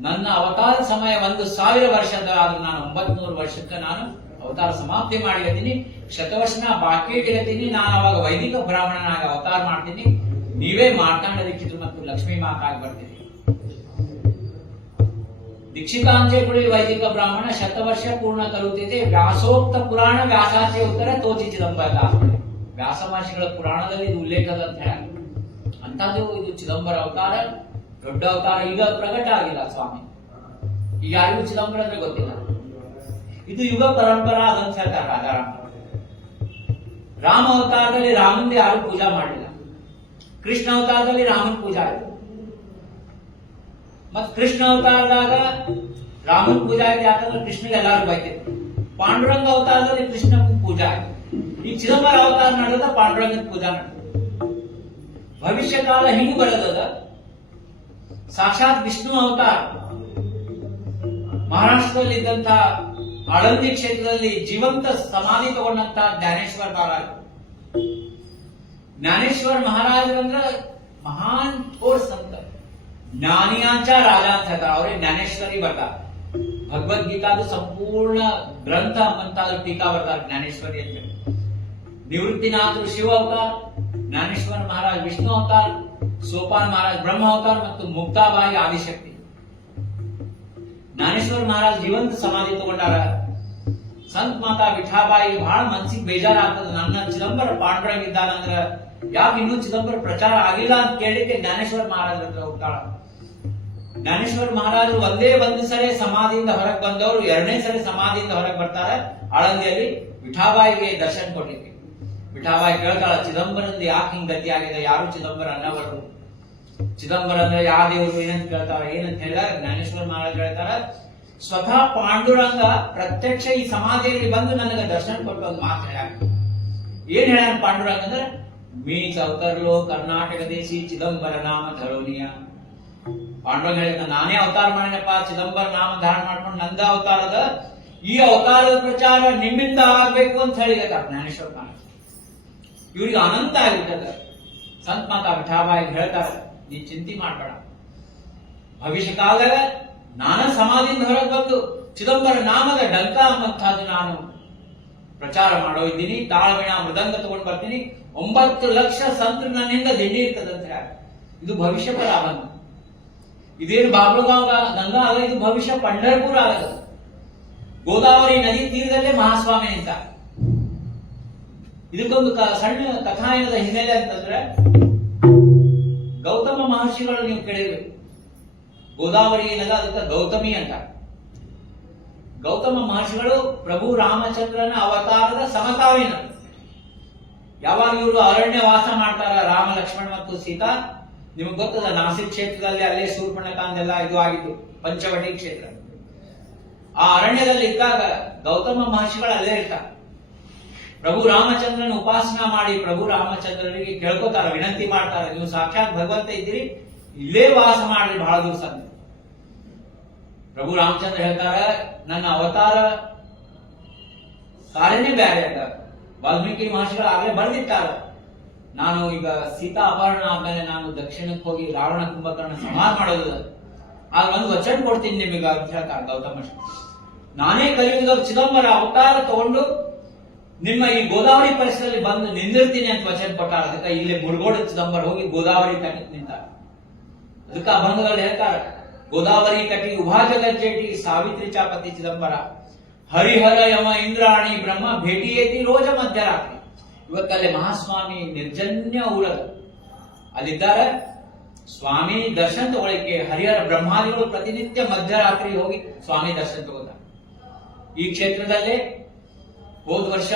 ನನ್ನ ಅವತಾರ ಸಮಯ 1000 ವರ್ಷದ, ಆದ್ರೂ ನಾನು 900 ವರ್ಷಕ್ಕೆ ನಾನು ಅವತಾರ ಸಮಾಪ್ತಿ ಮಾಡಿರ್ತೀನಿ. ಶತವರ್ಷನ ಬಾಕಿ ಇಟ್ಟಿರ್ತೀನಿ. ನಾನು ಅವಾಗ ವೈದಿಕ ಬ್ರಾಹ್ಮಣನಾಗಿ ಅವತಾರ ಮಾಡ್ತೀನಿ. ನೀವೇ ಮಾರ್ತಾಂಡ ದೀಕ್ಷಿತರು ಮತ್ತು ಲಕ್ಷ್ಮೀ ಮಾತಾಗಿ ಬರ್ತೀನಿ. ದೀಕ್ಷಿತಾಂಚೆಗಳು ವೈದಿಕ ಬ್ರಾಹ್ಮಣ ಶತವರ್ಷ ಪೂರ್ಣ ಕರುತ್ತಿದೆ. ವ್ಯಾಸೋಕ್ತ ಪುರಾಣ ವ್ಯಾಸಾಚೆ ಉತ್ತರ ತೋಚಿ ಚಿದಂಬರ. ವ್ಯಾಸ ಮಹರ್ಷಿಗಳ ಪುರಾಣದಲ್ಲಿ ಇದು ಉಲ್ಲೇಖದ ಅಂತ ಹೇಳ ಅಂತದ್ದು ಇದು ಚಿದಂಬರ ಅವತಾರ, ದೊಡ್ಡ ಅವತಾರ. ಈಗ ಪ್ರಕಟ ಆಗಿಲ್ಲ ಸ್ವಾಮಿ. ಈಗ ಯಾರಿಗೂ ಚಿದಂಬರ ಅಂದ್ರೆ ಗೊತ್ತಿಲ್ಲ. ಇದು ಯುಗ ಪರಂಪರಾ ಅಂತ ಹೇಳ್ತಾರೆ ರಾಜಾರಾಮ. ರಾಮ ಅವತಾರದಲ್ಲಿ ರಾಮಂದು ಯಾರು ಪೂಜಾ ಮಾಡಿಲ್ಲ. ಕೃಷ್ಣ ಅವತಾರದಲ್ಲಿ ರಾಮನ್ ಪೂಜಾ ಆಯ್ತು. ಮತ್ ಕೃಷ್ಣ ಅವತಾರದಾಗ ರಾಮನ್ ಪೂಜಾ ಆಯ್ತು. ಯಾಕಂದ್ರೆ ಕೃಷ್ಣಗೆ ಎಲ್ಲಾರು ಬೈತಿದ್ರು. ಪಾಂಡುರಂಗ ಅವತಾರದಲ್ಲಿ ಕೃಷ್ಣ ಪೂಜಾ ಆಯ್ತು. ಈ ಚಿದಂಬರ ಅವತಾರ ನಡೆದ ಪಾಂಡುರಂಗನ ಪೂಜಾ ನಡೆದ. ಭವಿಷ್ಯ ಕಾಲ ಹಿಂಗ್ ಬರೋದದ. ಸಾಕ್ಷಾತ್ ವಿಷ್ಣು ಅವತಾರ ಮಹಾರಾಷ್ಟ್ರದಲ್ಲಿ ಇದ್ದಂತ ಆಳಂದಿ ಕ್ಷೇತ್ರದಲ್ಲಿ ಜೀವಂತ ಸಮಾಧಿ ತಗೊಂಡಂತ ಜ್ಞಾನೇಶ್ವರ ಮಹಾರಾಜ. ಜ್ಞಾನೇಶ್ವರ ಮಹಾರಾಜರಂದ್ರ ಮಹಾನ್ ಸಂತ, ಜ್ಞಾನಿಯಾಂಚ ರಾಜ ಅಂತ ಹೇಳ್ತಾರೆ. ಅವರೇ ಜ್ಞಾನೇಶ್ವರಿ ಬರ್ತಾರೆ. ಭಗವದ್ಗೀತಾದ ಸಂಪೂರ್ಣ ಗ್ರಂಥ ಅಂತಾದ್ರೂ ಟೀಕಾ ಬರ್ತಾರೆ ಜ್ಞಾನೇಶ್ವರಿ ಅಂತ ಹೇಳಿ. ನಿವೃತ್ತಿನಾಥರು ಶಿವ ಅವತಾರ, ಜ್ಞಾನೇಶ್ವರ ಮಹಾರಾಜ್ ವಿಷ್ಣು ಅವತಾರ, ಸೋಪಾನ್ ಮಹಾರಾಜ್ ಬ್ರಹ್ಮ ಅವತಾರ ಮತ್ತು ಮುಕ್ತಾಬಾಯಿ ಆದಿಶಕ್ತಿ. ಜ್ಞಾನೇಶ್ವರ ಮಹಾರಾಜ್ ಜೀವಂತ ಸಮಾಧಿ ತಗೊಂಡಾರ. ಸಂತ ಮಾತಾ ವಿಠಾಬಾಯಿ ಬಹಳ ಮನ್ಸಿಗೆ ಬೇಜಾರಾಗ್ತದ. ನನ್ನ ಚಿದಂಬರ ಪಾಂಡುರಂಗ ಇದ್ದಾನಂದ್ರ ಯಾಕೆ ಇನ್ನೂ ಚಿದಂಬರ ಪ್ರಚಾರ ಆಗಿಲ್ಲ ಅಂತ ಕೇಳಿಕ್ಕೆ ಜ್ಞಾನೇಶ್ವರ ಮಹಾರಾಜ್ ಹತ್ರ ಹೋಗ್ತಾಳ. ಜ್ಞಾನೇಶ್ವರ ಮಹಾರಾಜರು ಒಂದು ಸರಿ ಸಮಾಧಿಯಿಂದ ಹೊರಗೆ ಬಂದವರು 2ನೇ ಸರಿ ಸಮಾಧಿಯಿಂದ ಹೊರಗೆ ಬರ್ತಾರೆ. ಆಳಂದಿಯಲ್ಲಿ ವಿಠಾಬಾಯಿಗೆ ದರ್ಶನ ಕೊಡ್ಲಿಕ್ಕೆ. ವಿಠಾಬಾಯಿ ಕೇಳ್ತಾಳ, ಚಿದಂಬರಂದ ಯಾಕೆ ಹಿಂಗ್ ಗತಿ ಆಗಿದೆ? ಯಾರು ಚಿದಂಬರ ಅನ್ನವರು. ಚಿದಂಬರ ಅಂದ್ರೆ ಯಾವ ದೇವರು ಏನಂತ ಕೇಳ್ತಾರ. ಏನಂತ ಹೇಳಿದಾಗ ಜ್ಞಾನೇಶ್ವರ ಮಹಾರಾಜ್ ಹೇಳ್ತಾರ, ಸ್ವತಃ ಪಾಂಡುರಂಗ ಪ್ರತ್ಯಕ್ಷ ಈ ಸಮಾಧಿಯಲ್ಲಿ ಬಂದು ನನಗೆ ದರ್ಶನ ಕೊಟ್ಟು ಒಂದು ಮಾತು ಹೇಳ. ಏನ್ ಹೇಳ ಪಾಂಡುರಂಗ ಅಂದ್ರೆ, ಮೀ ಚೌಕರ್ಲೋ ಕರ್ನಾಟಕ ದೇಶಿ ಚಿದಂಬರ ನಾಮ ಧರೋನಿಯ. ಪಾಂಡುರಂಗ ಹೇಳಿದ, ನಾನೇ ಅವತಾರ ಮಾಡಿನಪ್ಪ, ಚಿದಂಬರ ನಾಮ ಧಾರಣ ಮಾಡ್ಕೊಂಡು ನಂದ ಅವತಾರದ. ಈ ಅವತಾರದ ಪ್ರಚಾರ ನಿಮ್ಮಿಂದ ಆಗ್ಬೇಕು ಅಂತ ಹೇಳಿದ ಜ್ಞಾನೇಶ್ವರ ಮಹಾರಾಜ್. ಇವ್ರಿಗೆ ಅನಂತ ಆಗಿಬಿಟ್ಟದ. ಸಂತ ಮಾತಾ ವಿಠಾಬಾಯಿ ಹೇಳ್ತಾರ, ನೀ ಚಿಂತೆ ಮಾಡ್ಬೇಡ. ಭವಿಷ್ಯ ಕಾಲದಾಗ ನಾನ ಸಮಾಧಿಯಿಂದ ಹೊರಗೆ ಬಂದು ಚಿದಂಬರ ನಾಮದ ಡಂಕ ಅನ್ನುವಂಥದ್ದು ನಾನು ಪ್ರಚಾರ ಮಾಡೋ ಇದ್ದೀನಿ. ತಾಳವೀಣ ಮೃದಂಗ ತಗೊಂಡು ಬರ್ತೀನಿ. 9 ಲಕ್ಷ ಸಂತರು ನನ್ನಿಂದ ದಿಂಡಿ ಇರ್ತದಂತ ಹೇಳ. ಇದು ಭವಿಷ್ಯ ಪರ ಆಗಲ್ಲ. ಇದೇನು ಬಾಬುಗಾಂವ್ ಗಂಗಾ ಅಲ್ಲ, ಇದು ಭವಿಷ್ಯ ಪಂಢರಪುರ ಆಗಲ್ಲ. ಗೋದಾವರಿ ನದಿ ತೀರದಲ್ಲೇ ಮಹಾಸ್ವಾಮಿ ಅಂತ. ಇದಕ್ಕೊಂದು ಸಣ್ಣ ಕಥಾಯನದ ಹಿನ್ನೆಲೆ ಅಂತಂದ್ರೆ, ಗೌತಮ ಮಹರ್ಷಿಗಳು ನೀವು ಕೇಳಿರ್ಬೇಕು. ಗೋದಾವರಿ ಏನದ ಅದಕ್ಕೆ ಗೌತಮಿ ಅಂತ. ಗೌತಮ ಮಹರ್ಷಿಗಳು ಪ್ರಭು ರಾಮಚಂದ್ರನ ಅವತಾರದ ಸಮಕಾಲೀನ. ಯಾವಾಗ ಇವರು ಅರಣ್ಯ ವಾಸ ಮಾಡ್ತಾರ, ರಾಮ ಲಕ್ಷ್ಮಣ ಮತ್ತು ಸೀತಾ, ನಿಮ್ಗೆ ಗೊತ್ತದ ನಾಸಿಕ್ ಕ್ಷೇತ್ರದಲ್ಲಿ ಅಲ್ಲೇ ಶೂರ್ಪಣಖಾಂದೆಲ್ಲ ಇದು ಆಗಿದ್ದು, ಪಂಚವಟಿ ಕ್ಷೇತ್ರ. ಆ ಅರಣ್ಯದಲ್ಲಿ ಇದ್ದಾಗ ಗೌತಮ ಮಹರ್ಷಿಗಳು ಅಲ್ಲೇ ಇರ್ತಾರೆ. ಪ್ರಭು ರಾಮಚಂದ್ರನ ಉಪಾಸನಾ ಮಾಡಿ ಪ್ರಭು ರಾಮಚಂದ್ರನಿಗೆ ಕೇಳ್ಕೋತಾರ, ವಿನಂತಿ ಮಾಡ್ತಾರೆ, ನೀವು ಸಾಕ್ಷಾತ್ ಭಗವಂತ ಇದ್ದೀರಿ, ಇಲ್ಲೇ ವಾಸ ಮಾಡ್ರಿ ಬಹಳ ದಿವಸ. ಪ್ರಭು ರಾಮಚಂದ್ರ ಹೇಳ್ತಾರ, ನನ್ನ ಅವತಾರ ಕಾರ್ಯನೇ ಬೇರೆ ಅಂತ. ವಾಲ್ಮೀಕಿ ಮಹರ್ಷಿಗಳು ಆಗಲೇ ಬರೆದಿಟ್ಟಾರ, ನಾನು ಈಗ ಸೀತಾ ಅಪಹರಣ ಆದ್ಮೇಲೆ ನಾನು ದಕ್ಷಿಣಕ್ಕೆ ಹೋಗಿ ರಾವಣ ಕುಂಭಕರ್ಣ ಸಂಹಾರ ಮಾಡೋದು, ಆಗ ಒಂದು ವಚನ ಕೊಡ್ತೀನಿ ನಿಮಗೆ ಅಂತ ಹೇಳ್ತಾರ ಗೌತಮ. ನಾನೇ ಕಲಿಯುಗದ ಚಿದಂಬರ ಅವತಾರ ತಗೊಂಡು ನಿಮ್ಮ ಈ ಗೋದಾವರಿ ಪರಿಸರದಲ್ಲಿ ಬಂದು ನಿಂದಿರ್ತೀನಿ ಅಂತ ವಚನ ಕೊಟ್ಟಾರ. ಅದಕ್ಕೆ ಇಲ್ಲಿ ಮುಡ್ಗೋಡ ಚಿದಂಬರ ಹೋಗಿ ಗೋದಾವರಿ ತನಕ ನಿಂತಾರ. ಅದಕ್ಕೆ ಅಭಂಗದಲ್ಲಿ ಹೇಳ್ತಾರ, ಗೋದಾವರಿ ಕಟಿ ಉಭಾ ಜಗಜ್ಜೇಟಿ ಸಾವಿತ್ರಿ ಚಾಪತಿ ಚಿದಂಬರ, ಹರಿಹರ ಯಮ ಇಂದ್ರಾಣಿ ಬ್ರಹ್ಮ ಭೇಟಿಯೇತಿ ರೋಜ ಮಧ್ಯರಾತ್ರಿ. ಇವತ್ತಲ್ಲಿ ಮಹಾಸ್ವಾಮಿ ನಿರ್ಜನ್ಯ ಊರದ ಅಲ್ಲಿದ್ದಾರೆ. ಸ್ವಾಮಿ ದರ್ಶನ ತಗೊಳ್ಳಿಕ್ಕೆ ಹರಿಹರ ಬ್ರಹ್ಮಾದಿಗಳು ಪ್ರತಿನಿತ್ಯ ಮಧ್ಯರಾತ್ರಿ ಹೋಗಿ ಸ್ವಾಮಿ ದರ್ಶನ ತಗೋತಾರೆ. ಈ ಕ್ಷೇತ್ರದಲ್ಲೇ ಹೋದ ವರ್ಷ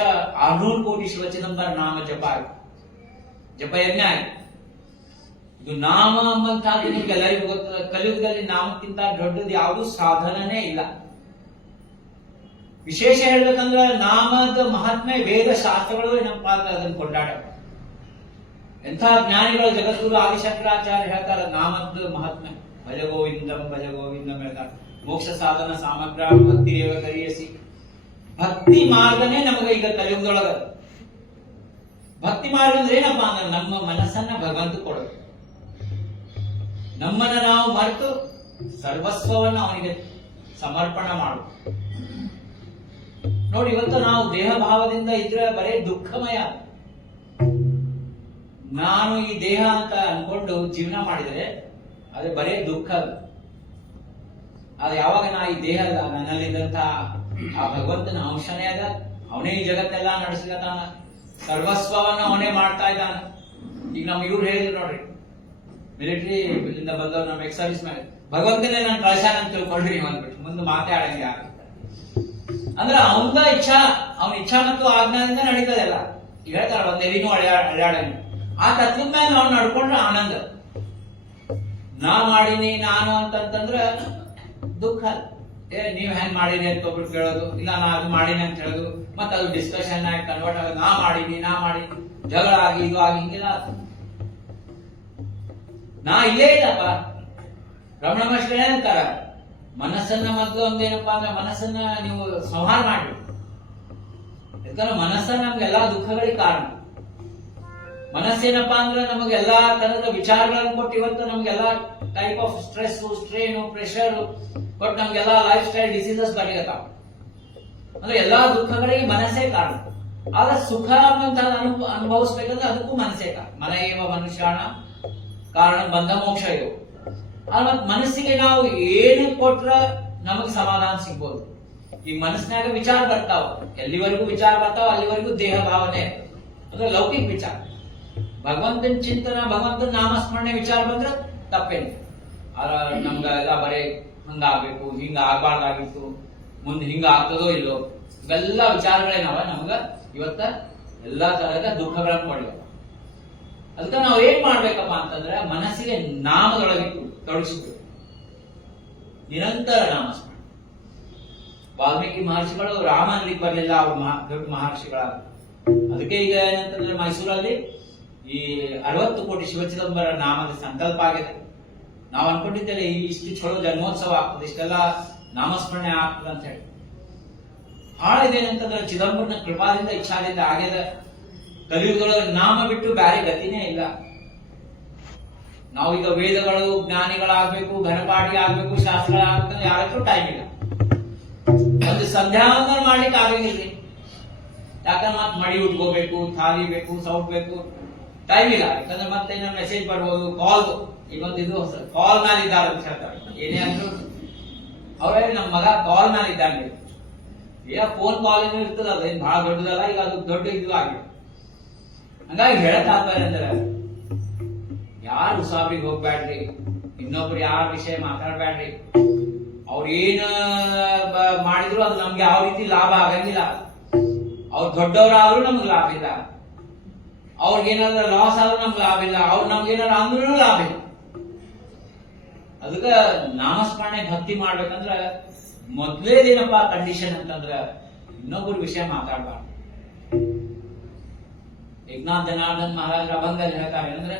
600 ಕೋಟಿ ಶಿವಚಿದಂಬರ ನಾಮ ಜಪ ಆಯ್ತು, ಜಪಯಜ್ಞ ಆಯ್ತು. ಇದು ನಾಮ ಅಂಬಂತಹದ್ದು ನಿಮ್ಗೆಲ್ಲರಿಗೂ ಗೊತ್ತದ. ಕಲಿಯುಗದಲ್ಲಿ ನಾಮಕ್ಕಿಂತ ದೊಡ್ಡದು ಯಾವುದು ಸಾಧನನೇ ಇಲ್ಲ. ವಿಶೇಷ ಹೇಳ್ಬೇಕಂದ್ರೆ ನಾಮದ ಮಹಾತ್ಮೆ ವೇದ ಶಾಸ್ತ್ರಗಳು ನಮ್ಮ ಪಾತ್ರ ಅದನ್ನು ಕೊಂಡಾಡ. ಎಂಥ ಜ್ಞಾನಿಗಳು ಜಗದ್ಗುರು ಆದಿಶಂಕರಾಚಾರ್ಯ ಹೇಳ್ತಾರೆ, ನಾಮದ ಮಹಾತ್ಮೆ ಭಜ ಗೋವಿಂದಂ ಹೇಳ್ತಾರೆ. ಮೋಕ್ಷ ಸಾಧನ ಸಾಮಗ್ರ ಭಕ್ತಿ ರೇವ ಕರಿಯಸಿ. ಭಕ್ತಿ ಮಾರ್ಗನೇ ನಮಗೆ ಈಗ ಕಲಿಯುಗದೊಳಗ. ಭಕ್ತಿ ಮಾಡಿದ್ರೆ ಏನಪ್ಪಾ ಅಂದ್ರೆ ನಮ್ಮ ಮನಸ್ಸನ್ನ ಭಗವಂತ ಕೊಡಬೇಕು. ನಮ್ಮನ್ನ ನಾವು ಮರೆತು ಸರ್ವಸ್ವವನ್ನು ಅವನಿಗೆ ಸಮರ್ಪಣೆ ಮಾಡು. ನೋಡಿ, ಇವತ್ತು ನಾವು ದೇಹ ಭಾವದಿಂದ ಇದ್ರೆ ಬರೇ ದುಃಖಮಯ. ನಾನು ಈ ದೇಹ ಅಂತ ಅನ್ಕೊಂಡು ಜೀವನ ಮಾಡಿದರೆ ಅದು ಬರೇ ದುಃಖ. ಅದು ಯಾವಾಗ ನಾ ಈ ದೇಹ ನನ್ನಲ್ಲಿದ್ದಂತ ಆ ಭಗವಂತನ ಅಂಶನೇ ಅದ, ಅವನೇ ಈ ಜಗತ್ತೆಲ್ಲ ನಡೆಸ್ಲತ್ತಾನ, ಸರ್ವಸ್ವವನ್ನು ಅವನೇ ಮಾಡ್ತಾ ಇದ್ದಾನ. ಈಗ ನಮ್ ಇವ್ರು ಹೇಳಿದ್ರು ನೋಡ್ರಿ, ಮಿಲಿಟರಿ ಇಂದ ಬಂದವ್ರು, ನಮ್ಮ ಎಕ್ಸ್ ಸರ್ವಿಸ್ ಮೇಲೆ ಭಗವಂತನೇ ನಾನು ಕಳ್ಸಾನ ಅಂತ ತಿಳ್ಕೊಂಡ್ರಿ ಅಂದ್ಬಿಟ್ಟು ಮುಂದೆ ಮಾತಾಡಂಗೆ ಯಾರು ಅಂದ್ರೆ ಅವನ ಇಚ್ಛಾ ಮತ್ತು ಆಜ್ಞಾದಿಂದ ನಡೀತದೆಲ್ಲ. ಈಗ ಹೇಳ್ತಾರ ಒಂದ್ ಎಲ್ಲಿನೂ ಅಡ್ಯಾಡಂಗೆ ಆ ತತ್ವದ ಮೇಲೆ ನಾವು ನಡ್ಕೊಂಡ್ರೆ ಆನಂದ. ನಾ ಮಾಡೀನಿ ನಾನು ಅಂತಂದ್ರೆ ದುಃಖ. ನೀವ್ ಹೆಂಗ್ ಮಾಡೀನಿ ಅಂತ ಒಬ್ರು ಕೇಳೋದು, ಇಲ್ಲ ನಾ ಅದು ಮಾಡೀನಿ ಅಂತ ಹೇಳೋದು, ಮತ್ತೆ ಅದು ಡಿಸ್ಕಷನ್ ಆಗಿ ಕನ್ವರ್ಟ್ ಆಗೋದು, ನಾ ಮಾಡೀನಿ ಜಗಳ ಆಗಿ ಇದು ಆಗಿ ಹಿಂಗೆಲ್ಲ. ನಾ ಇಲ್ಲೇ ಇಲ್ಲಪ್ಪ. ರಮಣ ಮಹರ್ಷಿ ಏನಂತಾರ, ಮನಸ್ಸನ್ನ ಮೊದಲು ಒಂದೇನಪ್ಪಾ ಅಂದ್ರೆ ಮನಸ್ಸನ್ನ ನೀವು ಸಂಹಾರ ಮಾಡಿ. ಯಾಕಂದ್ರೆ ಮನಸ್ಸ ನಮ್ಗೆಲ್ಲಾ ದುಃಖಗಳಿಗೆ ಕಾರಣ. ಮನಸ್ಸೇನಪ್ಪಾ ಅಂದ್ರೆ ನಮಗೆಲ್ಲಾ ತರದ ವಿಚಾರಗಳನ್ನು ಕೊಟ್ಟು ಇವತ್ತು ನಮ್ಗೆಲ್ಲಾ type of stress, strain, pressure ಕೊಟ್ಟು ನಮ್ಗೆಲ್ಲಾ ಲೈಫ್ ಸ್ಟೈಲ್ ಡಿಸೀಸಸ್ ಬರಲಿಕತ್ತಾವ. ಅಂದ್ರೆ ಎಲ್ಲಾ ದುಃಖಗಳಿಗೆ ಮನಸ್ಸೇ ಕಾರಣ. ಆದ್ರೆ ಸುಖ ಅಂತ ಅನುಭವಿಸ್ಬೇಕಂದ್ರೆ ಅದಕ್ಕೂ ಮನಸ್ಸೇ ಕಾರಣ. ಮನೆಯೇವ ಮನುಷ್ಯಾಣ ಕಾರಣ ಬಂಧ ಮೋಕ್ಷ ಇವು. ಮತ್ ಮನಸ್ಸಿಗೆ ನಾವು ಏನು ಕೊಟ್ರ ನಮಗ್ ಸಮಾಧಾನ ಸಿಗ್ಬೋದು. ಈ ಮನಸ್ಸಿನಾಗ ವಿಚಾರ ಬರ್ತಾವ, ಎಲ್ಲಿವರೆಗೂ ವಿಚಾರ ಬರ್ತಾವ ಅಲ್ಲಿವರೆಗೂ ದೇಹ ಭಾವನೆ ಅಂದ್ರೆ ಲೌಕಿಕ ವಿಚಾರ. ಭಗವಂತನ ಚಿಂತನ, ಭಗವಂತನ ನಾಮಸ್ಮರಣೆ ವಿಚಾರ ಬಂದ್ರೆ ತಪ್ಪೇನು. ನಮ್ಗ ಎಲ್ಲ ಬರೇ ಹಂಗಾಗ್ಬೇಕು, ಹಿಂಗ ಆಗ್ಬಾರ್ದಾಗಿತ್ತು, ಮುಂದೆ ಹಿಂಗ ಆಗ್ತದೋ ಇಲ್ಲೋ, ಇವೆಲ್ಲ ವಿಚಾರಗಳೇನವ ನಮ್ಗ ಇವತ್ತ ಎಲ್ಲಾ ತರಹದ ದುಃಖಗಳನ್ನ ಕೊಡ್ಲಿವ. ಅದಕ್ಕೆ ನಾವು ಏನ್ ಮಾಡ್ಬೇಕಪ್ಪ ಅಂತಂದ್ರೆ ಮನಸ್ಸಿಗೆ ನಾಮದೊಳಗಿಟ್ಟು ತೊಡಗಿಸ್ಬೇಕು, ನಿರಂತರ ನಾಮಸ್ಮರಣೆ. ವಾಲ್ಮೀಕಿ ಮಹರ್ಷಿಗಳು ರಾಮ ಅನ್ಲಿಕ್ಕೆ ಬರ್ಲಿಲ್ಲ, ಅವ್ರು ದೊಡ್ಡ ಮಹರ್ಷಿಗಳ. ಅದಕ್ಕೆ ಈಗ ಏನಂತಂದ್ರೆ ಮೈಸೂರಲ್ಲಿ ಈ 60 ಕೋಟಿ ಶಿವಚಿದಂಬರ ನಾಮದ ಸಂಕಲ್ಪ ಆಗಿದೆ. ನಾವು ಅನ್ಕೊಂಡಿದ್ದೇವೆ ಇಷ್ಟು ಚಲೋ ಜನ್ಮೋತ್ಸವ ಆಗ್ತದೆ, ಇಷ್ಟೆಲ್ಲ ನಾಮಸ್ಮರಣೆ ಆಗ್ತದೆ ಅಂತ ಹೇಳಿ. ಹಾಳಿದೇನಂತಂದ್ರೆ ಚಿದಂಬರನ ಕೃಪಾದಿಂದ ಇಚ್ಛಾದಿಂದ ಆಗ್ಯದ. ಕಲಿಯುಗದೊಳಗೆ ನಾಮ ಬಿಟ್ಟು ಬ್ಯಾರೆ ಗತಿನೇ ಇಲ್ಲ. ನಾವೀಗ ವೇದಗಳು ಜ್ಞಾನಿಗಳಾಗ್ಬೇಕು, ಘನಪಾಠಿ ಆಗ್ಬೇಕು, ಶಾಸ್ತ್ರ ಆಗ್ಬೇಕು, ಯಾರಕ್ಕೂ ಟೈಮ್ ಇಲ್ಲ. ಒಂದು ಸಂಧ್ಯಾವಂದನ ಮಾಡ್ಲಿಕ್ಕೆ ಆಗಂಗಿಲ್ಲ. ಯಾಕಂದ್ರೆ ಮತ್ತೆ ಮಡಿ ಉಟ್ಕೋಬೇಕು, ಥಾಲಿ ಬೇಕು, ಸೌಟ್ ಬೇಕು, ಟೈಮ್ ಇಲ್ಲ. ಯಾಕಂದ್ರೆ ಮತ್ತೆ ಮೆಸೇಜ್ ಬರ್ಬೋದು, ಕಾಲ್ ಇನ್ನೊಂದು ಇದು ಕಾಲ್ ನಾಲಿದ್ದಾರೆ ಅಂತ ಹೇಳ್ತಾರೆ. ಏನೇ ಅಂದ್ರು ಅವ್ರೇ ನಮ್ಮ ಮಗ ಕಾಲ್ ನಾಲಿದ್ದಾನೆ. ಈಗ ಫೋನ್ ಕಾಲ್ ಏನೋ ಇರ್ತದ, ಅದೇನು ಬಹಳ ದೊಡ್ಡದಲ್ಲ, ಈಗ ಅದು ದೊಡ್ಡ ಇದು ಆಗಿದೆ. ಹಂಗಾಗಿ ಹೇಳಕ್ ಆಗ್ತಾರೆ ಅಂದ್ರೆ ಯಾರು ಉಸಾಬ್ರಿಗೆ ಹೋಗ್ಬ್ಯಾಡ್ರಿ, ಇನ್ನೊಬ್ರು ಯಾರ ವಿಷಯ ಮಾತಾಡ್ಬ್ಯಾಡ್ರಿ. ಅವ್ರ ಏನ ಮಾಡಿದ್ರು ಅದು ನಮ್ಗೆ ಯಾವ ರೀತಿ ಲಾಭ ಆಗಂಗಿಲ್ಲ. ಅವ್ರು ದೊಡ್ಡವರಾದ್ರೂ ನಮ್ಗೆ ಲಾಭ ಇಲ್ಲ, ಅವ್ರಿಗೇನಾದ್ರೂ ಲಾಸ್ ಆದ್ರೂ ನಮ್ಗೆ ಲಾಭ ಇಲ್ಲ, ಅವ್ರು ನಮ್ಗೇನಾದ್ರು ಅಂದ್ರೂ ಲಾಭ ಇಲ್ಲ. ಅದಕ್ಕ ನಾಮಸ್ಮರಣೆ ಭಕ್ತಿ ಮಾಡ್ಬೇಕಂದ್ರ ಮೊದ್ಲೇದೇನಪ್ಪ ಕಂಡೀಷನ್ ಅಂತಂದ್ರ ಇನ್ನೊಬ್ಬರ ವಿಷಯ ಮಾತಾಡ್ಬಾರ್ದು. ಏಕನಾಥ್ ಜನಾರ್ದನ್ ಮಹಾರಾಜರ ಅಭಂಗದಲ್ಲಿ ಹೇಳ್ತಾರೆ ಅಂದ್ರೆ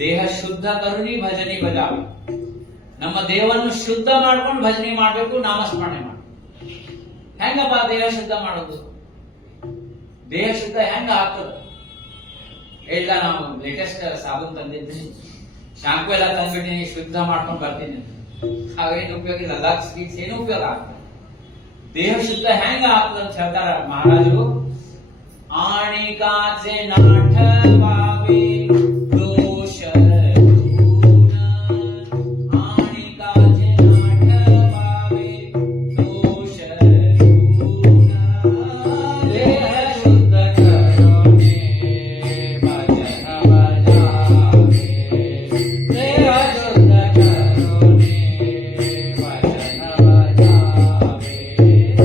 ದೇಹ ಶುದ್ಧ ಕರುಣಿ ಭಜನೆ ಬಜಾವಿ. ನಮ್ಮ ದೇಹವನ್ನು ಶುದ್ಧ ಮಾಡ್ಕೊಂಡು ಭಜನೆ ಮಾಡ್ಬೇಕು, ನಾಮಸ್ಮರಣೆ ಮಾಡ್ಬೇಕು. ಹೆಂಗಪ್ಪ ದೇಹ ಶುದ್ಧ ಮಾಡೋದು? ದೇಹ ಶುದ್ಧ ಹೆಂಗ ಆಗ್ತದ? ಇಲ್ಲ, ನಾವು ಲೇಟೆಸ್ಟ್ ಸಾಬೂನ್ ತಂದಿದ್ವಿ, ಶಾಂಪು ಎಲ್ಲ ತಂದ್ಬಿಟ್ಟಿನಿ, ಶುದ್ಧ ಮಾಡ್ಕೊಂಡು ಬರ್ತೀನಿ. ಹಾಗೇನು ಉಪಯೋಗ ಇಲ್ಲ, ಲಕ್ಸ್ ಗಿಕ್ಸ್ ಏನು ಉಪಯೋಗ ಆಗ್ತದೆ. ದೇಹ ಶುದ್ಧ ಹೆಂಗ ಆಗ್ತದ ಅಂತ ಹೇಳ್ತಾರ ಮಹಾರಾಜರು. ಆಣಿಕಾಚೆ ನಾಠವಾವೆ ದೋಷ ದೂರ, ಆಣಿಕಾಚೆ ನಾಠವಾವೆ ದೋಷ ದೂರ, ದೇಹ ಶುದ್ಧ ಕರುಣೆ ಭಜನ ಬಜಾವೆ, ದೇಹ ಶುದ್ಧ ಕರುಣೆ ಭಜನ ಬಜಾವೆ,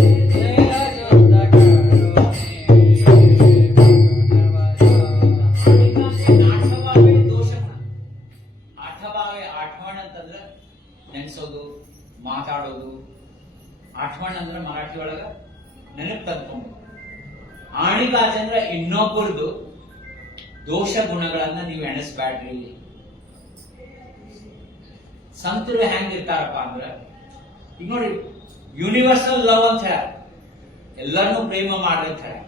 ದೇಹ ಶುದ್ಧ ನೆನೆಸೋದು, ಮಾತಾಡೋದು. ಆಠವಣ್ ಅಂದ್ರೆ ಮರಾಠಿ ಒಳಗ ನೆನಪು ತಂದ್ಕೊಂಡು. ಆಣಿಗಾಚೆ ಅಂದ್ರೆ ಇನ್ನೊಬ್ಬರದು ದೋಷ ಗುಣಗಳನ್ನ ನೀವು ಎಣಿಸ್ಬ್ಯಾಡ್ರಿ. ಸಂತರು ಹೆಂಗಿರ್ತಾರಪ್ಪ ಅಂದ್ರ ಈಗ ನೋಡಿ, ಯೂನಿವರ್ಸಲ್ ಲವ್ ಅಂತ ಹೇಳ, ಎಲ್ಲರನ್ನೂ ಪ್ರೇಮ ಮಾಡ್ರಿ ಅಂತ ಹೇಳ.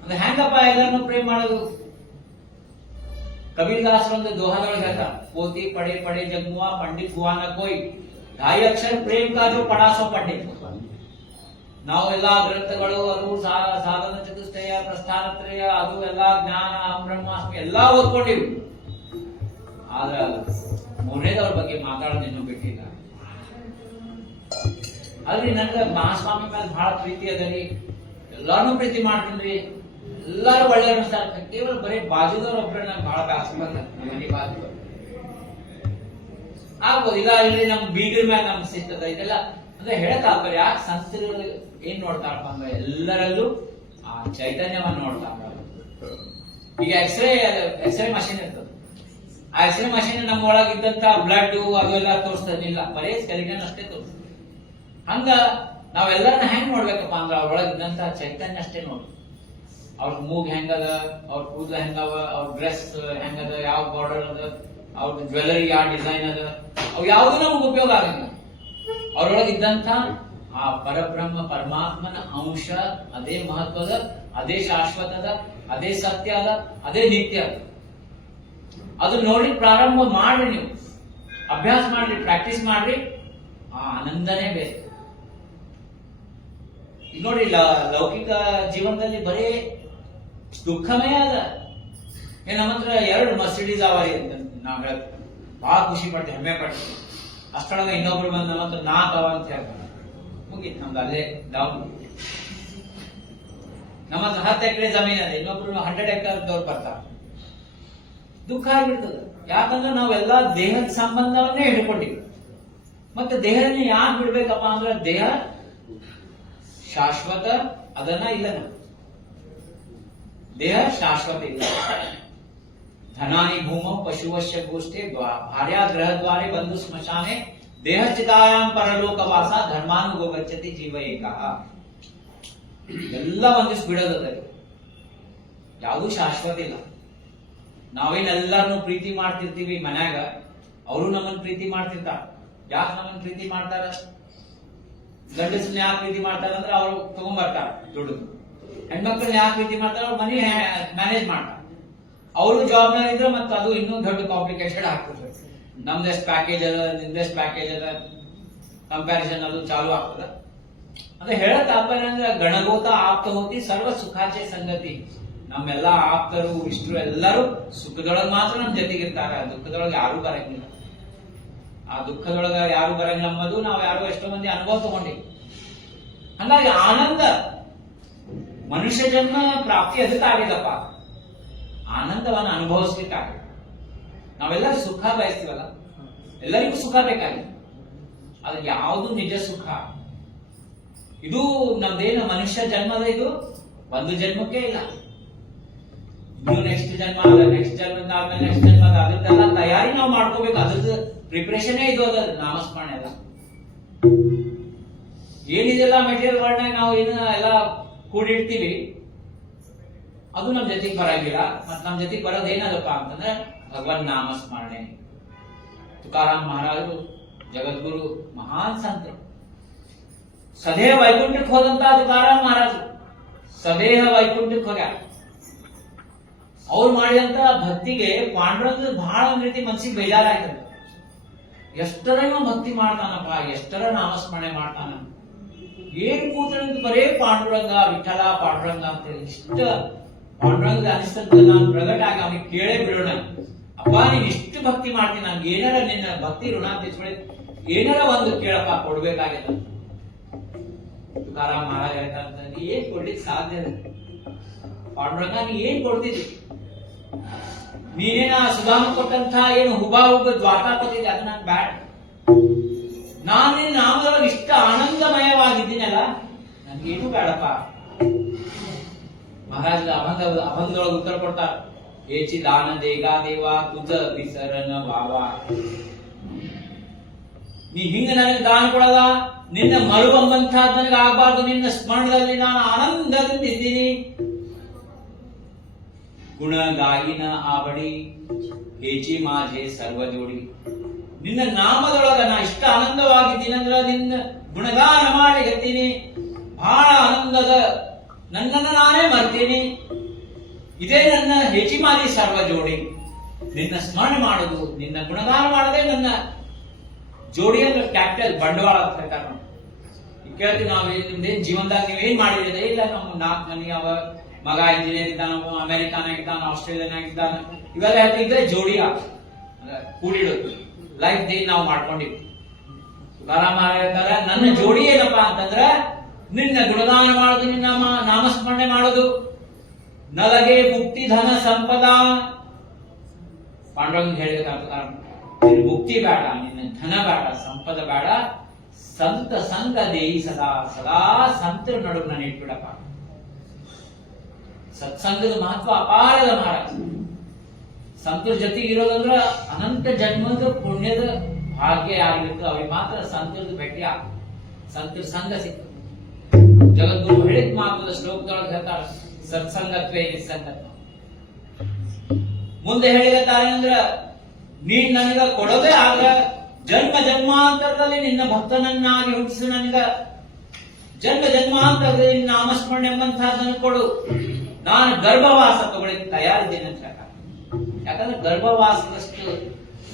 ಅಂದ್ರೆ ಹೆಂಗಪ್ಪ ಎಲ್ಲರನ್ನೂ ಪ್ರೇಮ ಮಾಡೋದು? ಕಬೀರದಾಸರ ಒಂದು ದೋಹಾದೊಳಗೆ ಹೇಳ್ತಾರೆ, ಪೋತಿ ಪಡೆ ಪಡೆ ಜಗ್ಮುआ पंडित हुआ न कोई, ढाई अक्षर प्रेम का जो पढ़ा सो पंडित. ನಾವು ಎಲ್ಲಾ ಗ್ರಂಥಗಳು, ಅದು ಸಾಧನ ಚತುಷ್ಟಯ, ಪ್ರಸ್ಥಾನತ್ರಯ, ಅದು ಎಲ್ಲಾ ಜ್ಞಾನ, ಬ್ರಹ್ಮಾಸ್ಮಿ ಎಲ್ಲಾ ಓದ್ಕೊಂಡಿವಿ. ಆದ್ರೆ ಮೂರನೇದವ್ರ ಬಗ್ಗೆ ಮಾತಾಡೋದು ಇನ್ನೂ ಬಿಟ್ಟಿಲ್ಲ. ಅಲ್ರಿ ನನಗೆ ಮಹಾಸ್ವಾಮಿ ಮೇಲೆ ಬಹಳ ಪ್ರೀತಿ ಅದರಿ, ಎಲ್ಲಾನು ಪ್ರೀತಿ ಮಾಡ್ತೀನಿ, ಎಲ್ಲಾರು ಒಳ್ಳೆ ಅನಿಸ್ತಾರೆ. ಕೇವಲ ಬರೀ ಬಾಜುದವ್ರ ಒಬ್ರು ನಂಗೆ ಬಹಳ ಬ್ಯಾಸರ ಬಂದ, ಮನೆ ಬಾಜು ಆಗ್ಬೋದು ಇಲ್ಲ ಇಲ್ಲಿ ನಮ್ ಬೀಗರ ಮೇಲೆ ನಮ್ಗೆ ಸಿಗ್ತದ ಇದೆಲ್ಲ ಅಂದ್ರೆ ಹೇಳಕ್ಕಾಗ್ತಾರೆ. ಯಾಕೆ ಸಂಸ್ಥೆಗಳು ಏನ್ ನೋಡ್ತಾರಪ್ಪ ಅಂದ್ರೆ ಎಲ್ಲರಲ್ಲೂ ಆ ಚೈತನ್ಯವನ್ನ ನೋಡ್ತಾರ. ಈಗ ಎಕ್ಸ್ರೇ ಮಷೀನ್ ಇರ್ತದೆ, ಆ ಎಕ್ಸ್ರೇ ಮಷೀನ್ ನಮ್ಮ ಒಳಗಿದ್ದಂತ ಬ್ಲಡ್ ಅದೆಲ್ಲ ತೋರಿಸ್ತದಿಲ್ಲ, ಬರೀ ಸ್ಕೆಲಿಟನ್ ಅಷ್ಟೇ ತೋರಿಸ್ತದೆ. ಹಂಗ ನಾವೆಲ್ಲರನ್ನ ಹೆಂಗ್ ನೋಡ್ಬೇಕಪ್ಪ ಅಂದ್ರೆ ಅವ್ರೊಳಗಿದ್ದಂತ ಚೈತನ್ಯ ಅಷ್ಟೇ ನೋಡಿ. ಅವ್ರ ಮೂಗ್ ಹೆಂಗದ, ಅವ್ರ ಕೂದಲ ಹೆಂಗವ, ಅವ್ರ ಡ್ರೆಸ್ ಹೆಂಗದ, ಯಾವ ಬಾರ್ಡರ್ ಅದ, ಅವ್ರ ಜ್ಯುವೆಲರಿ ಯಾವ ಡಿಸೈನ್ ಅದ, ಅವ್ ಯಾವ್ದು ನಮ್ಗೆ ಉಪಯೋಗ ಆಗಂಗಿಲ್ಲ. ಅವ್ರೊಳಗಿದ್ದಂತ ಆ ಪರಬ್ರಹ್ಮ ಪರಮಾತ್ಮನ ಅಂಶ ಅದೇ ಮಹತ್ವದ, ಅದೇ ಶಾಶ್ವತದ, ಅದೇ ಸತ್ಯ ಅದ, ಅದೇ ನಿತ್ಯ ಅದ. ಅದು ನೋಡಿ ಪ್ರಾರಂಭ ಮಾಡ್ರಿ, ನೀವು ಅಭ್ಯಾಸ ಮಾಡ್ರಿ, ಪ್ರಾಕ್ಟೀಸ್ ಮಾಡ್ರಿ, ಆ ಆನಂದನೇ ಬೇರೆ. ಈಗ ನೋಡಿ ಲೌಕಿಕ ಜೀವನದಲ್ಲಿ ಬರೀ ದುಃಖಮೇ ಅದ. ನಮ್ಮ ಹತ್ರ 2 ಮರ್ಸಿಡೀಸ್ ಅವಾರಿ ಅಂತ ನಾವ್ ಹೇಳ್ತೀವಿ, ಬಹಳ ಖುಷಿ ಪಡ್ತೀವಿ, ಹೆಮ್ಮೆ ಪಡ್ತೀವಿ. ಅಷ್ಟೊಳಗ ಇನ್ನೊಬ್ರು ಬಂದು ನಮ್ಮ ಹತ್ರ 4 ಅವ ಅಂತ ಹೇಳ್ತಾರೆ, ಮುಗೀತು ನಮ್ದು ಅಲ್ಲೇ ಡೌನ್. ನಮ್ಮ ಹತ್ರ 10 ಎಕರೆ ಜಮೀನ್ ಅದ, ಇನ್ನೊಬ್ರು 100 ಎಕರೆದವ್ರು ಬರ್ತಾರೆ, ದುಃಖ ಆಗಿರ್ತದೆ. ಯಾಕಂದ್ರೆ ನಾವೆಲ್ಲ ದೇಹದ ಸಂಬಂಧವನ್ನೇ ಹಿಡ್ಕೊಂಡಿವಿ. ಮತ್ತೆ ದೇಹನ ಯಾಕೆ ಬಿಡ್ಬೇಕಪ್ಪ ಅಂದ್ರೆ ದೇಹ ಶಾಶ್ವತ ಅದನ್ನ ಇಲ್ಲ, ದೇಹ ಶಾಶ್ವತ ಇಲ್ಲ. ಧನಾನಿ ಭೂಮೌ ಪಶುವಶ್ಯ ಗೋಷ್ಠೆ ಭಾರ್ಯಾ ಗ್ರಹ ದ್ವಾರೆ ಬಂಧು ಸ್ಮಶಾನೆ ದೇಹ ಚಿತಾಯಾಂ ಪರಲೋಕ ವಾಸ ಧರ್ಮಾನುಗೋ ಗಚ್ಚತಿ ಜೀವ ಏಕಃ. ಎಲ್ಲ ಬಂಧಿಸ್ ಬಿಡೋದ, ಯಾವುದು ಶಾಶ್ವತ ಇಲ್ಲ. ನಾವೇನೆಲ್ಲರನ್ನು ಪ್ರೀತಿ ಮಾಡ್ತಿರ್ತೀವಿ ಮನ್ಯಾಗ, ಅವರು ನಮ್ಮನ್ನ ಪ್ರೀತಿ ಮಾಡ್ತಿರ್ತಾರ. ಯಾಕೆ ನಮ್ಮನ್ನ ಪ್ರೀತಿ ಮಾಡ್ತಾರ? ಗಂಡಸನ್ನ ಯಾಕೆ ಪ್ರೀತಿ ಮಾಡ್ತಾರ ಅಂದ್ರೆ ಅವ್ರು ತಗೊಂಡ್ಬರ್ತಾರ ದುಡ್ಡು. ಹೆಣ್ಮಕ್ಳನ್ನ ಯಾಕೆ ಪ್ರೀತಿ ಮಾಡ್ತಾರ? ಅವ್ರ ಮನಿ ಮ್ಯಾನೇಜ್ ಮಾಡ್ತಾರ. ಅವರು ಜಾಬ್ನಾಗ ಇದ್ರೆ ಮತ್ತೆ ಅದು ಇನ್ನೂ ದೊಡ್ಡ ಕಾಂಪ್ಲಿಕೇಶನ್ ಆಗ್ತದೆ. ನಮ್ದೆಷ್ಟು ಪ್ಯಾಕೇಜ್ ಅದ, ನಿಮ್ದೆಷ್ಟು ಪ್ಯಾಕೇಜ್ ಅದ, ಕಂಪ್ಯಾರಿಸನ್ ಅದು ಚಾಲು ಆಗ್ತದ. ಅಂದ್ರೆ ಹೇಳ ತಾತ್ಪರ್ಯ ಅಂದ್ರೆ ಗಣಗೋತ ಆಪ್ತ ಹೋತಿ ಸರ್ವ ಸುಖಾಚೆ ಸಂಗತಿ. ನಮ್ಮೆಲ್ಲಾ ಆಪ್ತರು ಇಷ್ಟರು ಎಲ್ಲರೂ ಸುಖದೊಳಗೆ ಮಾತ್ರ ನಮ್ ಜೊತೆಗಿರ್ತಾರ, ದುಃಖದೊಳಗೆ ಯಾರು ಬರಂಗಿಲ್ಲ. ಆ ದುಃಖದೊಳಗ ಯಾರು ಬರಂಗಿಲ್ಲ ಅಂಬುದು ನಾವು ಯಾರು ಎಷ್ಟೋ ಮಂದಿ ಅನುಭವ ತಗೊಂಡಿವಿ. ಹಂಗಾಗಿ ಆನಂದ ಮನುಷ್ಯ ಜನ್ಮ ಪ್ರಾಪ್ತಿ ಅದಕ್ಕಾಗಿದಪ್ಪ, ಆನಂದವನ್ನು ಅನುಭವಿಸ್ಲಿಕ್ಕಾಗಿ. ನಾವೆಲ್ಲರೂ ಸುಖ ಬಯಸ್ತೀವಲ್ಲ, ಎಲ್ಲರಿಗೂ ಸುಖ ಬೇಕಾಗಿದೆ. ಅದು ಯಾವುದು ನಿಜ ಸುಖ? ಇದು ನಮ್ದೇನು ಮನುಷ್ಯ ಜನ್ಮದ, ಇದು ಒಂದು ಜನ್ಮಕ್ಕೆ ಇಲ್ಲ. ಇನ್ನು ನೆಕ್ಸ್ಟ್ ಜನ್ಮ ಅದ, ನೆಕ್ಸ್ಟ್ ಜನ್ಮದ ಆದ್ಮೇಲೆ ನೆಕ್ಸ್ಟ್ ಜನ್ಮ ಅದ, ಅದಕ್ಕೆಲ್ಲ ತಯಾರಿ ನಾವು ಮಾಡ್ಕೋಬೇಕು. ಅದ್ರದ್ದು ಪ್ರಿಪರೇಷನ್ ಇದು ಅದ ನಾಮಸ್ಮರಣೆ ಎಲ್ಲ. ಏನಿದೆಲ್ಲ ಮೆಟೀರಿಯಲ್ಗಳನ್ನ ನಾವು ಏನು ಎಲ್ಲ ಕೂಡಿಡ್ತೀವಿ, ಅದು ನಮ್ ಜೊತೆಗೆ ಬರಂಗಿಲ್ಲ. ಮತ್ ನಮ್ ಜೊತೆಗೆ ಬರೋದು ಏನದಪ್ಪ ಅಂತಂದ್ರೆ ಭಗವನ್ ನಾಮಸ್ಮರಣೆ. ತುಕಾರಾಮ್ ಮಹಾರಾಜರು ಜಗದ್ಗುರು ಮಹಾನ್ ಸಂತರು, ಸದೇಹ ವೈಕುಂಠಕ್ಕೆ ಹೋದಂತ ತುಕಾರಾಮ್ ಮಹಾರಾಜರು ಸದೇಹ ವೈಕುಂಠಕ್ಕೆ ಹೋಗ್ಯಾರ. ಅವ್ರು ಮಾಡಿದಂತ ಭಕ್ತಿಗೆ ಪಾಂಡುರಂಗ ಬಹಳ ರೀತಿ ಮನ್ಸಿಗೆ ಬೇಜಾರಾಯ್ತದ. ಎಷ್ಟರ ಭಕ್ತಿ ಮಾಡ್ತಾನಪ್ಪ, ಎಷ್ಟರ ನಾಮಸ್ಮರಣೆ ಮಾಡ್ತಾನ, ಏನ್ ಕೂತ್ರಂತ ಬರೇ ಪಾಂಡುರಂಗ ವಿಠಲ ಪಾಂಡುರಂಗ ಅಂತ ಹೇಳಿ ಇಷ್ಟ ಪಾಂಡುರಂಗ ಅನಿಸ್ತಂತ ನಾನು ಪ್ರಗಟ ಆಗಿ ಅವನಿಗೆ ಕೇಳೇ ಬಿಡೋಣ. ಅಪ್ಪ ನೀನ್ ಇಷ್ಟು ಭಕ್ತಿ ಮಾಡ್ತೀನಿ, ನನ್ಗೆ ಏನಾರ ನಿನ್ನ ಭಕ್ತಿ ಋಣ ತೀರ್ಸ್ಕೊಳ್ಳಿ, ಏನಾರ ಒಂದು ಕೇಳಪ್ಪ ಕೊಡ್ಬೇಕಾಗಿತ್ತ. ತುಕಾರಾಮ್ ಮಹಾರಾಜ್ ಹೇಳ್ತಾರೆ, ನೀ ಏನ್ ಕೊಡ್ಲಿಕ್ಕೆ ಸಾಧ್ಯ? ಪಾಂಡುರಂಗ ನೀ ಏನ್ ಕೊಡ್ತಿದ್ದಿ? ನೀನೇನ ಸುಧಾಮ ಕೊಟ್ಟಂತ ಏನು ಹುಬಾಹುಬ ದ್ವಾರಕಾ ಕೊಟ್ಟಿದ್ದೆ, ಅದು ನನ್ ಬ್ಯಾಡ್. ನಾನು ನಿನ್ನ ನಾಮದೊಳಗೆ ಇಷ್ಟ ಆನಂದಮಯವಾಗಿದ್ದೀನಲ್ಲ, ನನ್ಗೇನು ಬೇಡಪ್ಪ. ಮಹಾರಾಜ ಅಭಂಗದೊಳಗೆ ಉತ್ತರ ಕೊಡ್ತಾರ, ಏಚಿ ದಾನ ದೇಗಾ ದೇವ ತುಜ ಬಿಸರನ ಬಾಬಾ. ನೀ ಹಿಂಗ ನನಗೆ ದಾನ ಕೊಡಲ್ಲ, ನಿನ್ನ ಮರುವಂಬಂತ ನನಗೆ ಆಗ್ಬಾರ್ದು. ನಿನ್ನ ಸ್ಮರಣದಲ್ಲಿ ನಾನು ಆನಂದದಿಂದ ಇದ್ದೀನಿ. ಗುಣ ಗಾಯಿನ ಆವಡಿ ಹೇಚಿ ಮಾಜೆ ಸರ್ವ ಜೋಡಿ. ನಿನ್ನ ನಾಮದೊಳಗ ನಾ ಇಷ್ಟ ಆನಂದವಾಗಿದ್ದೀನಿ ಅಂದ್ರ ನಿನ್ನ ಗುಣಗಾನ ಮಾಡಿ ಹೇಳ್ತೀನಿ. ಬಹಳ ಆನಂದದ ನನ್ನನ್ನು ನಾನೇ ಮರ್ತೀನಿ. ಇದೇ ನನ್ನ ಹೆಚ್ಚಿ ಮಾಜಿ ಸರ್ವ ಜೋಡಿ. ನಿನ್ನ ಸ್ಮರಣೆ ಮಾಡೋದು, ನಿನ್ನ ಗುಣಗಾನ ಮಾಡದೆ ನನ್ನ ಜೋಡಿಯಲ್ಲಿ ಕ್ಯಾಪಿಟಲ್ ಬಂಡವಾಳ ಪ್ರಕಾರ ಈಗ ಕೇಳ್ತೀವಿ ನಾವು, ನಿಮ್ದೇನ್ ಜೀವನದಾಗ ನೀವೇನ್ ಮಾಡಿದ್ರೆ ಇಲ್ಲ, ನಮ್ಮ 4 ಮನೆ ಅವ, ಮಗ ಇಂಜಿನಿಯರ್ ಇದ್ದಾನ, ಅಮೆರಿಕಾನಾಗ ಇದ್ದಾನ, ಆಸ್ಟ್ರೇಲಿಯಾನಾಗ ಇದ್ದಾನ, ಇವೆಲ್ಲ ಹೇಳ್ತಿದ್ರೆ ಜೋಡಿಯ ಕೂಡಿಡೋದು ಲೈಫ್ ಡೇ ನಾವು ಮಾಡ್ಕೊಂಡಿದ್ವಿ. ತುಕಾರಾಮ್ ಹೇಳ್ತಾರೆ ನನ್ನ ಜೋಡಿ ಏನಪ್ಪಾ ಅಂತಂದ್ರ ನಿನ್ನ ಗುಣಗಾನ ಮಾಡೋದು, ನಿನ್ನ ನಾಮಸ್ಮರಣೆ ಮಾಡೋದು. ನಲಗೆ ಮುಕ್ತಿ ಧನ ಸಂಪದ, ಪಾಂಡುರಂಗ ಹೇಳಿದ ಮುಕ್ತಿ ಬೇಡ, ನಿನ್ನ ಧನ ಬೇಡ, ಸಂಪದ ಬೇಡ, ಸಂತ ಸಂಗ ದೇಯಿ ಸದಾ ಸದಾ ಸಂತರ ನಡುವೆ ನಾನು ಇಟ್ಬಿಡಪ್ಪ. ಸತ್ಸಂಗದ ಮಹತ್ವ ಅಪಾರದ ಮಹಾರಾಜ. ಸಂತರ ಜೊತೆಗೆ ಇರೋದಂದ್ರ ಅನಂತ ಜನ್ಮದ ಪುಣ್ಯದ ಭಾಗ್ಯ ಯಾರಿಗಿರ್ತದೆ ಅವ್ರಿಗೆ ಮಾತ್ರ ಸಂತರದ ಭೇಟಿ ಆಗ, ಸಂತರ ಸಂಘ ಸಿಗ್ತದೆ. ಜಗದ್ಗುರು ಹೇಳಿದ ಮಾತದ ಶ್ಲೋಕದೊಳಗೆ ಹೇಳ್ತಾರ, ಸತ್ಸಂಗತ್ವೇ ನಿಸ್ಸಂಗತ್ವ. ಮುಂದೆ ಹೇಳಿರ್ತಾರೆ ಅಂದ್ರ ನೀನ್ ನನಗ ಕೊಡೋದೇ ಆಗ ಜನ್ಮ ಜನ್ಮಾಂತರದಲ್ಲಿ ನಿನ್ನ ಭಕ್ತನನ್ನಾಗಿ ಹುಟ್ಟಿಸು, ನನಗ ಜನ್ಮ ಜನ್ಮಾಂತರದಲ್ಲಿ ನಿನ್ನ ನಾಮಸ್ಮರಣೆ ಎಂಬಂತಹದನ್ನು ಕೊಡು. ನಾನು ಗರ್ಭವಾಸ ತಗೊಳ್ಳಿಕ್ಕೆ ತಯಾರಿದ್ದೇನೆ ಅಂತ. ಯಾಕಂದ್ರೆ ಗರ್ಭವಾಸದಷ್ಟು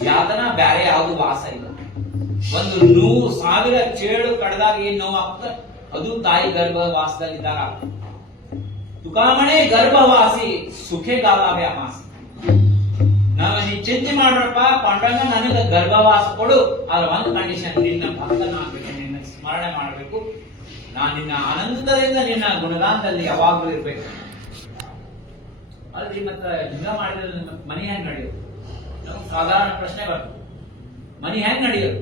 ಯಾತನ ಬ್ಯಾರೆ ಯಾವುದು ವಾಸ ಇಲ್ಲ. ಒಂದು 100,000 ಚೇಳು ಕಡದಾಗ ಏನ್ ನೋವು ಆಗ್ತದೆ, ಅದು ತಾಯಿ ಗರ್ಭವಾಸದಲ್ಲಿದ್ದಾಗ. ತುಕಾಮಣೆ ಗರ್ಭವಾಸಿ ಸುಖೆ ಗಾಲಾವೆ ಅಮಾಸಿ. ನೀ ಚಿಂತೆ ಮಾಡ್ರಪ್ಪ ಪಾಂಡಂಗ, ನನಗೆ ಗರ್ಭವಾಸ ಕೊಡು, ಆದ್ರೆ ಒಂದು ಕಂಡೀಷನ್, ನಿನ್ನ ಭಕ್ತನಾಗಬೇಕು, ನಿನ್ನ ಸ್ಮರಣೆ ಮಾಡಬೇಕು, ನಾನು ನಿನ್ನ ಆನಂದದಿಂದ ನಿನ್ನ ಗುಣಗಾನದಲ್ಲಿ ಯಾವಾಗಲೂ ಇರ್ಬೇಕು. ಅಲ್ರಿ ಮತ್ತ ಹಿಂಗ ಮಾಡಿದ್ರೆ ಮನಿ ಹೆಂಗ್ ನಡೆಯೋದು? ನಮ್ಗೆ ಸಾಧಾರಣ ಪ್ರಶ್ನೆ ಬರ್ತದೆ, ಮನಿ ಹೆಂಗ್ ನಡೆಯೋದು?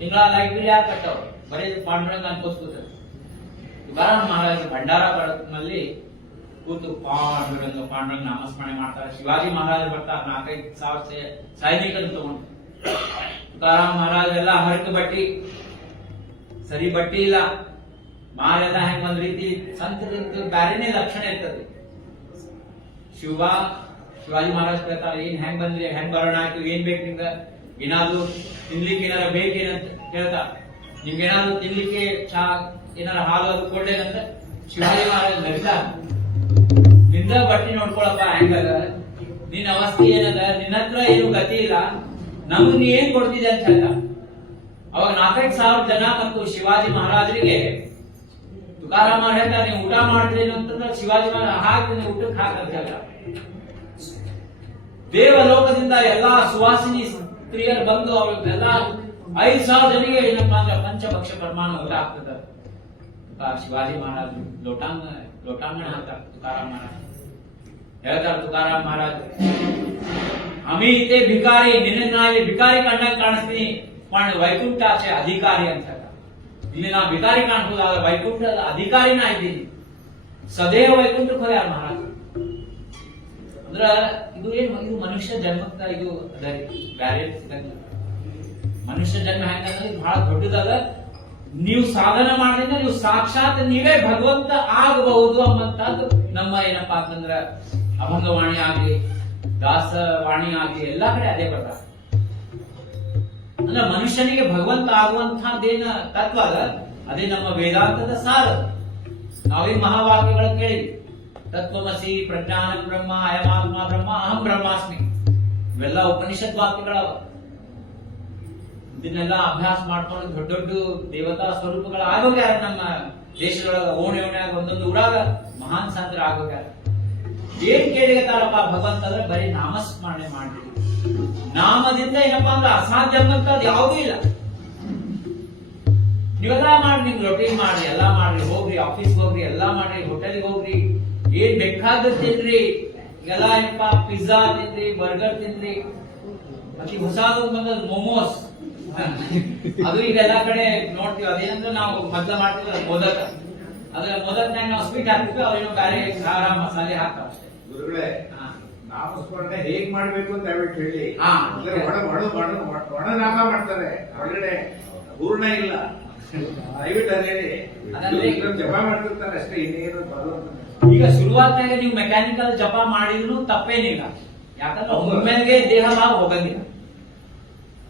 ತಿಂಗಳ ಲೈಟ್ ಬಿಲ್ ಯಾರು ಕಟ್ಟವ್ರು? ಬರೀ ಪಾಂಡುರಂಗ ಅನ್ಕೋಸ್ಕೊತಾರೆ. ತುಕಾರಾಮ್ ಮಹಾರಾಜ ಭಂಡಾರ ನಲ್ಲಿ ಕೂತು ಪಾಂಡುರಂಗ ಪಾಂಡುರಂಗ ನಾಮಸ್ಮರಣೆ ಮಾಡ್ತಾರೆ. ಶಿವಾಜಿ ಮಹಾರಾಜ ಬರ್ತಾರೆ, 4,000-5,000 ಸೈನಿಕರನ್ನು ತಗೊಂಡು. ತುಕಾರಾಮ್ ಮಹಾರಾಜ ಎಲ್ಲ ಹರಕ ಬಟ್ಟಿ, ಸರಿ ಬಟ್ಟಿ ಇಲ್ಲ, ಮಾಲೆಲ್ಲ ಹೆಂಗ್ ಒಂದ್ ರೀತಿ ಸಂತರಿಂದ ಬ್ಯಾರೇನೇ ಲಕ್ಷಣ ಇರ್ತದೆ. ಶಿವಾಜಿ ಮಹಾರಾಜ್ ಕೇಳ್ತಾರೆ, ಏನ್ ಹೆಂಗ್ ಬಂದ್ರಿ, ಹೆಂಗ್ ಬರೋಣ ಆಯ್ತು, ಏನ್ ಬೇಕು ನಿಮ್ಗ, ಏನಾದ್ರು ತಿನ್ಲಿಕ್ಕೆ ಏನಾರ ಬೇಕೇನಂತ ಕೇಳ್ತಾರ. ನಿಮ್ಗೆ ಏನಾದ್ರು ತಿನ್ಲಿಕ್ಕೆ ಚಾ ಏನಾರ ಹಾಲು ಅದು ಕೊಡ್ಲೇನಂತ ಶಿವಾಜಿ ಮಹಾರಾಜ್ ನಡೀತಾ, ನಿಂದ ಬಟ್ಟಿ ನೋಡ್ಕೊಳಪ್ಪ ಹೆಂಗದ, ನಿನ್ನ ಅವಸ್ಥೆ ಏನದ, ನಿನ್ನ ಹತ್ರ ಏನು ಗತಿ ಇಲ್ಲ, ನಮ್ಗ್ ನೀ ಏನ್ ಕೊಡ್ತಿದ್ದೆ ಅಂತ ಹೇಳ್ತಾ. ಅವಾಗ 4,000 ಜನ ಮತ್ತು ಶಿವಾಜಿ ಮಹಾರಾಜರಿಗೆ ತುಕಾರಾಮ ಹೇಳ್ತಾರೆ, ನೀವು ಊಟ ಮಾಡಿದ್ರಿ ಅಂತಂದ್ರೆ ಶಿವಾಜಿ ಮಹಾರಾಜ ಹಾಕ್ತೀನಿ ಊಟಕ್ಕೆ ಹಾಕಂತ ಹೇಳ್ತಾರೆ. ದೇವಲೋಕದಿಂದ ಎಲ್ಲಾ ಸುವಾಸಿನಿ ಸ್ತ್ರೀಯರು ಬಂದು ಅವ್ರಿಗೆಲ್ಲ 5,000 ಜನಿಗೆ ಏನಪ್ಪಾ ಅಂದ್ರೆ ಪಂಚಭಕ್ಷ ಪ್ರಮಾಣ ಊಟ ಆಗ್ತದ. ಶಿವಾಜಿ ಮಹಾರಾಜ್ ಲೋಟಾಂಗಣ ಹಾಕ್ತಾರೆ. ತುಕಾರಾಮ್ ಮಹಾರಾಜ್ ಹೇಳ್ತಾರೆ, ತುಕಾರಾಮ್ ಮಹಾರಾಜ್ ಅಮಿ ಇತ್ತೆ ಭಿಕಾರಿ, ನಿನ್ನ ನಾಯಿ ಭಿಕಾರಿ ಕಂಡಂಗ ಕಾಣಿಸ್ತೀನಿ, ವೈಕುಂಠ ಆಚೆ ಅಧಿಕಾರಿ ಅಂತ ಹೇಳ್ತಾರೆ. ಇಲ್ಲಿ ನಾ ಭಿಕಾರಿ ಕಾಣಿಸೋದಾದ್ರೆ ವೈಕುಂಠದ ಅಧಿಕಾರಿನ ಇದ್ದೀನಿ. ಸದೇವ ವೈಕುಂಠಕ್ಕೆ ಹೋಗ್ಯಾರ ಮಹಾರಾಜ್. ಅಂದ್ರ ಇದು ಇದು ಮನುಷ್ಯ ಜನ್ಮಕ್ಕ ಇದು ಅದ ಬ್ಯಾರೆ ಸಿಗಂಗಿಲ್ಲ. ಮನುಷ್ಯ ಜನ್ಮ ಹೆಂಗಂದ್ರೆ ಬಹಳ ದೊಡ್ಡದದ. ನೀವು ಸಾಧನ ಮಾಡಿದ್ರೆ ನೀವು ಸಾಕ್ಷಾತ್ ನೀವೇ ಭಗವಂತ ಆಗಬಹುದು ಅನ್ನುವಂಥದ್ದು ನಮ್ಮ ಏನಪ್ಪಾ ಅಂತಂದ್ರ ಅಭಂಗವಾಣಿ ಆಗ್ಲಿ, ದಾಸವಾಣಿ ಆಗ್ಲಿ, ಎಲ್ಲಾ ಕಡೆ ಅದೇ ಬರ್ತಾರ. ಅಂದ್ರೆ ಮನುಷ್ಯನಿಗೆ ಭಗವಂತ ಆಗುವಂತಹದ್ದೇನ ತತ್ವ ಅದ, ಅದೇ ನಮ್ಮ ವೇದಾಂತದ ಸಾರ. ನಾವೇ ಮಹಾವಾಕ್ಯಗಳ ಕೇಳಿ, ತತ್ವಮಸಿ, ಪ್ರಜ್ಞಾನ ಬ್ರಹ್ಮ, ಅಯಮಾತ್ಮ ಬ್ರಹ್ಮ, ಅಹಂ ಬ್ರಹ್ಮಾಸ್ಮಿ, ಇವೆಲ್ಲ ಉಪನಿಷತ್ ವಾಕ್ಯಗಳವ. ಇದನ್ನೆಲ್ಲ ಅಭ್ಯಾಸ ಮಾಡ್ಕೊಂಡು ದೊಡ್ಡ ದೊಡ್ಡ ದೇವತಾ ಸ್ವರೂಪಗಳ ಆಗೋಗ್ಯಾರ. ನಮ್ಮ ದೇಶದೊಳಗ ಓಣೆ ಓಣ್ಯಾಗ ಒಂದೊಂದು ಊರಾಗ ಮಹಾನ್ ಸಂತರ ಆಗೋಗ್ಯಾರ. ಏನ್ ಕೇಳಿಗತ್ತಾರಪ್ಪ ಭಗವಂತ ಅಂದ್ರೆ ಬರೀ ನಾಮಸ್ಮರಣೆ ಮಾಡಿ. ನಾಮದಿಂದ ಏನಪ್ಪಾ ಅಂದ್ರೆ ಅಸಾಧ್ಯ ಅನ್ನೋದು ಯಾವುದೂ ಇಲ್ಲ. ನೀವೆಲ್ಲಾ ಮಾಡಿ, ನಿಮ್ ರೊಟೀನ್ ಮಾಡ್ರಿ, ಎಲ್ಲಾ ಮಾಡ್ರಿ, ಹೋಗ್ರಿ ಆಫೀಸ್ಗೆ ಹೋಗ್ರಿ, ಎಲ್ಲಾ ಮಾಡ್ರಿ, ಹೋಟೆಲ್ಗೆ ಹೋಗ್ರಿ, ಏನ್ ಬೇಕಾದ ತಿನ್ರಿ, ಎಲ್ಲ ಏನಪ್ಪಾ ಪಿಜ್ಜಾ ತಿನ್ರಿ, ಬರ್ಗರ್ ತಿನ್ರಿ, ಮತ್ತೆ ಹೊಸದೊಂದು ಬಂದದ್ದು ಮೊಮೋಸ್, ಅದು ಈಗ ಎಲ್ಲಾ ಕಡೆ ನೋಡ್ತೀವಿ. ಅದೇನಂದ್ರೆ ನಾವು ಮೊದ್ಲ ಮಾಡ್ತೀವಿ ಮೋದಕ, ಅದ್ರ ಮೊದಲನಾಗ ನಾವು ಸ್ವೀಟ್ ಹಾಕ್ತಿವಿ, ಅವ್ರೇನೋ ಬೇರೆ ಖಾರ ಮಸಾಲೆ ಹಾಕ್ತಾವ ಅಷ್ಟೇ. ಗುರುಗಳೇ, ನಾಮಸ್ಮರಣೆ ಹೇಗ್ ಮಾಡ್ಬೇಕು ಅಂತ ಹೇಳ್ಬಿಟ್ಟು ಹೇಳಿ. ಒಣ ನಾಮ ಮಾಡ್ತಾರೆ, ಒಳಗಡೆ ಪೂರ್ಣ ಇಲ್ಲ. ದಯವಿಟ್ಟು ಅದ್ ಹೇಳಿ. ಜಪ ಮಾಡ್ತಿರ್ತಾರೆ ಅಷ್ಟೇ, ಇನ್ನೇನು ಬರುವಂತ. ಈಗ ಶುರುವಾತ್ನಾಗ ನೀವು ಮೆಕ್ಯಾನಿಕಲ್ ಜಪ ಮಾಡಿದ್ರು ತಪ್ಪೇನಿಲ್ಲ, ಯಾಕಂದ್ರೆ ಒಮ್ಮೆಗೆ ದೇಹ ನಾವು ಹೋಗಂಗಿಲ್ಲ.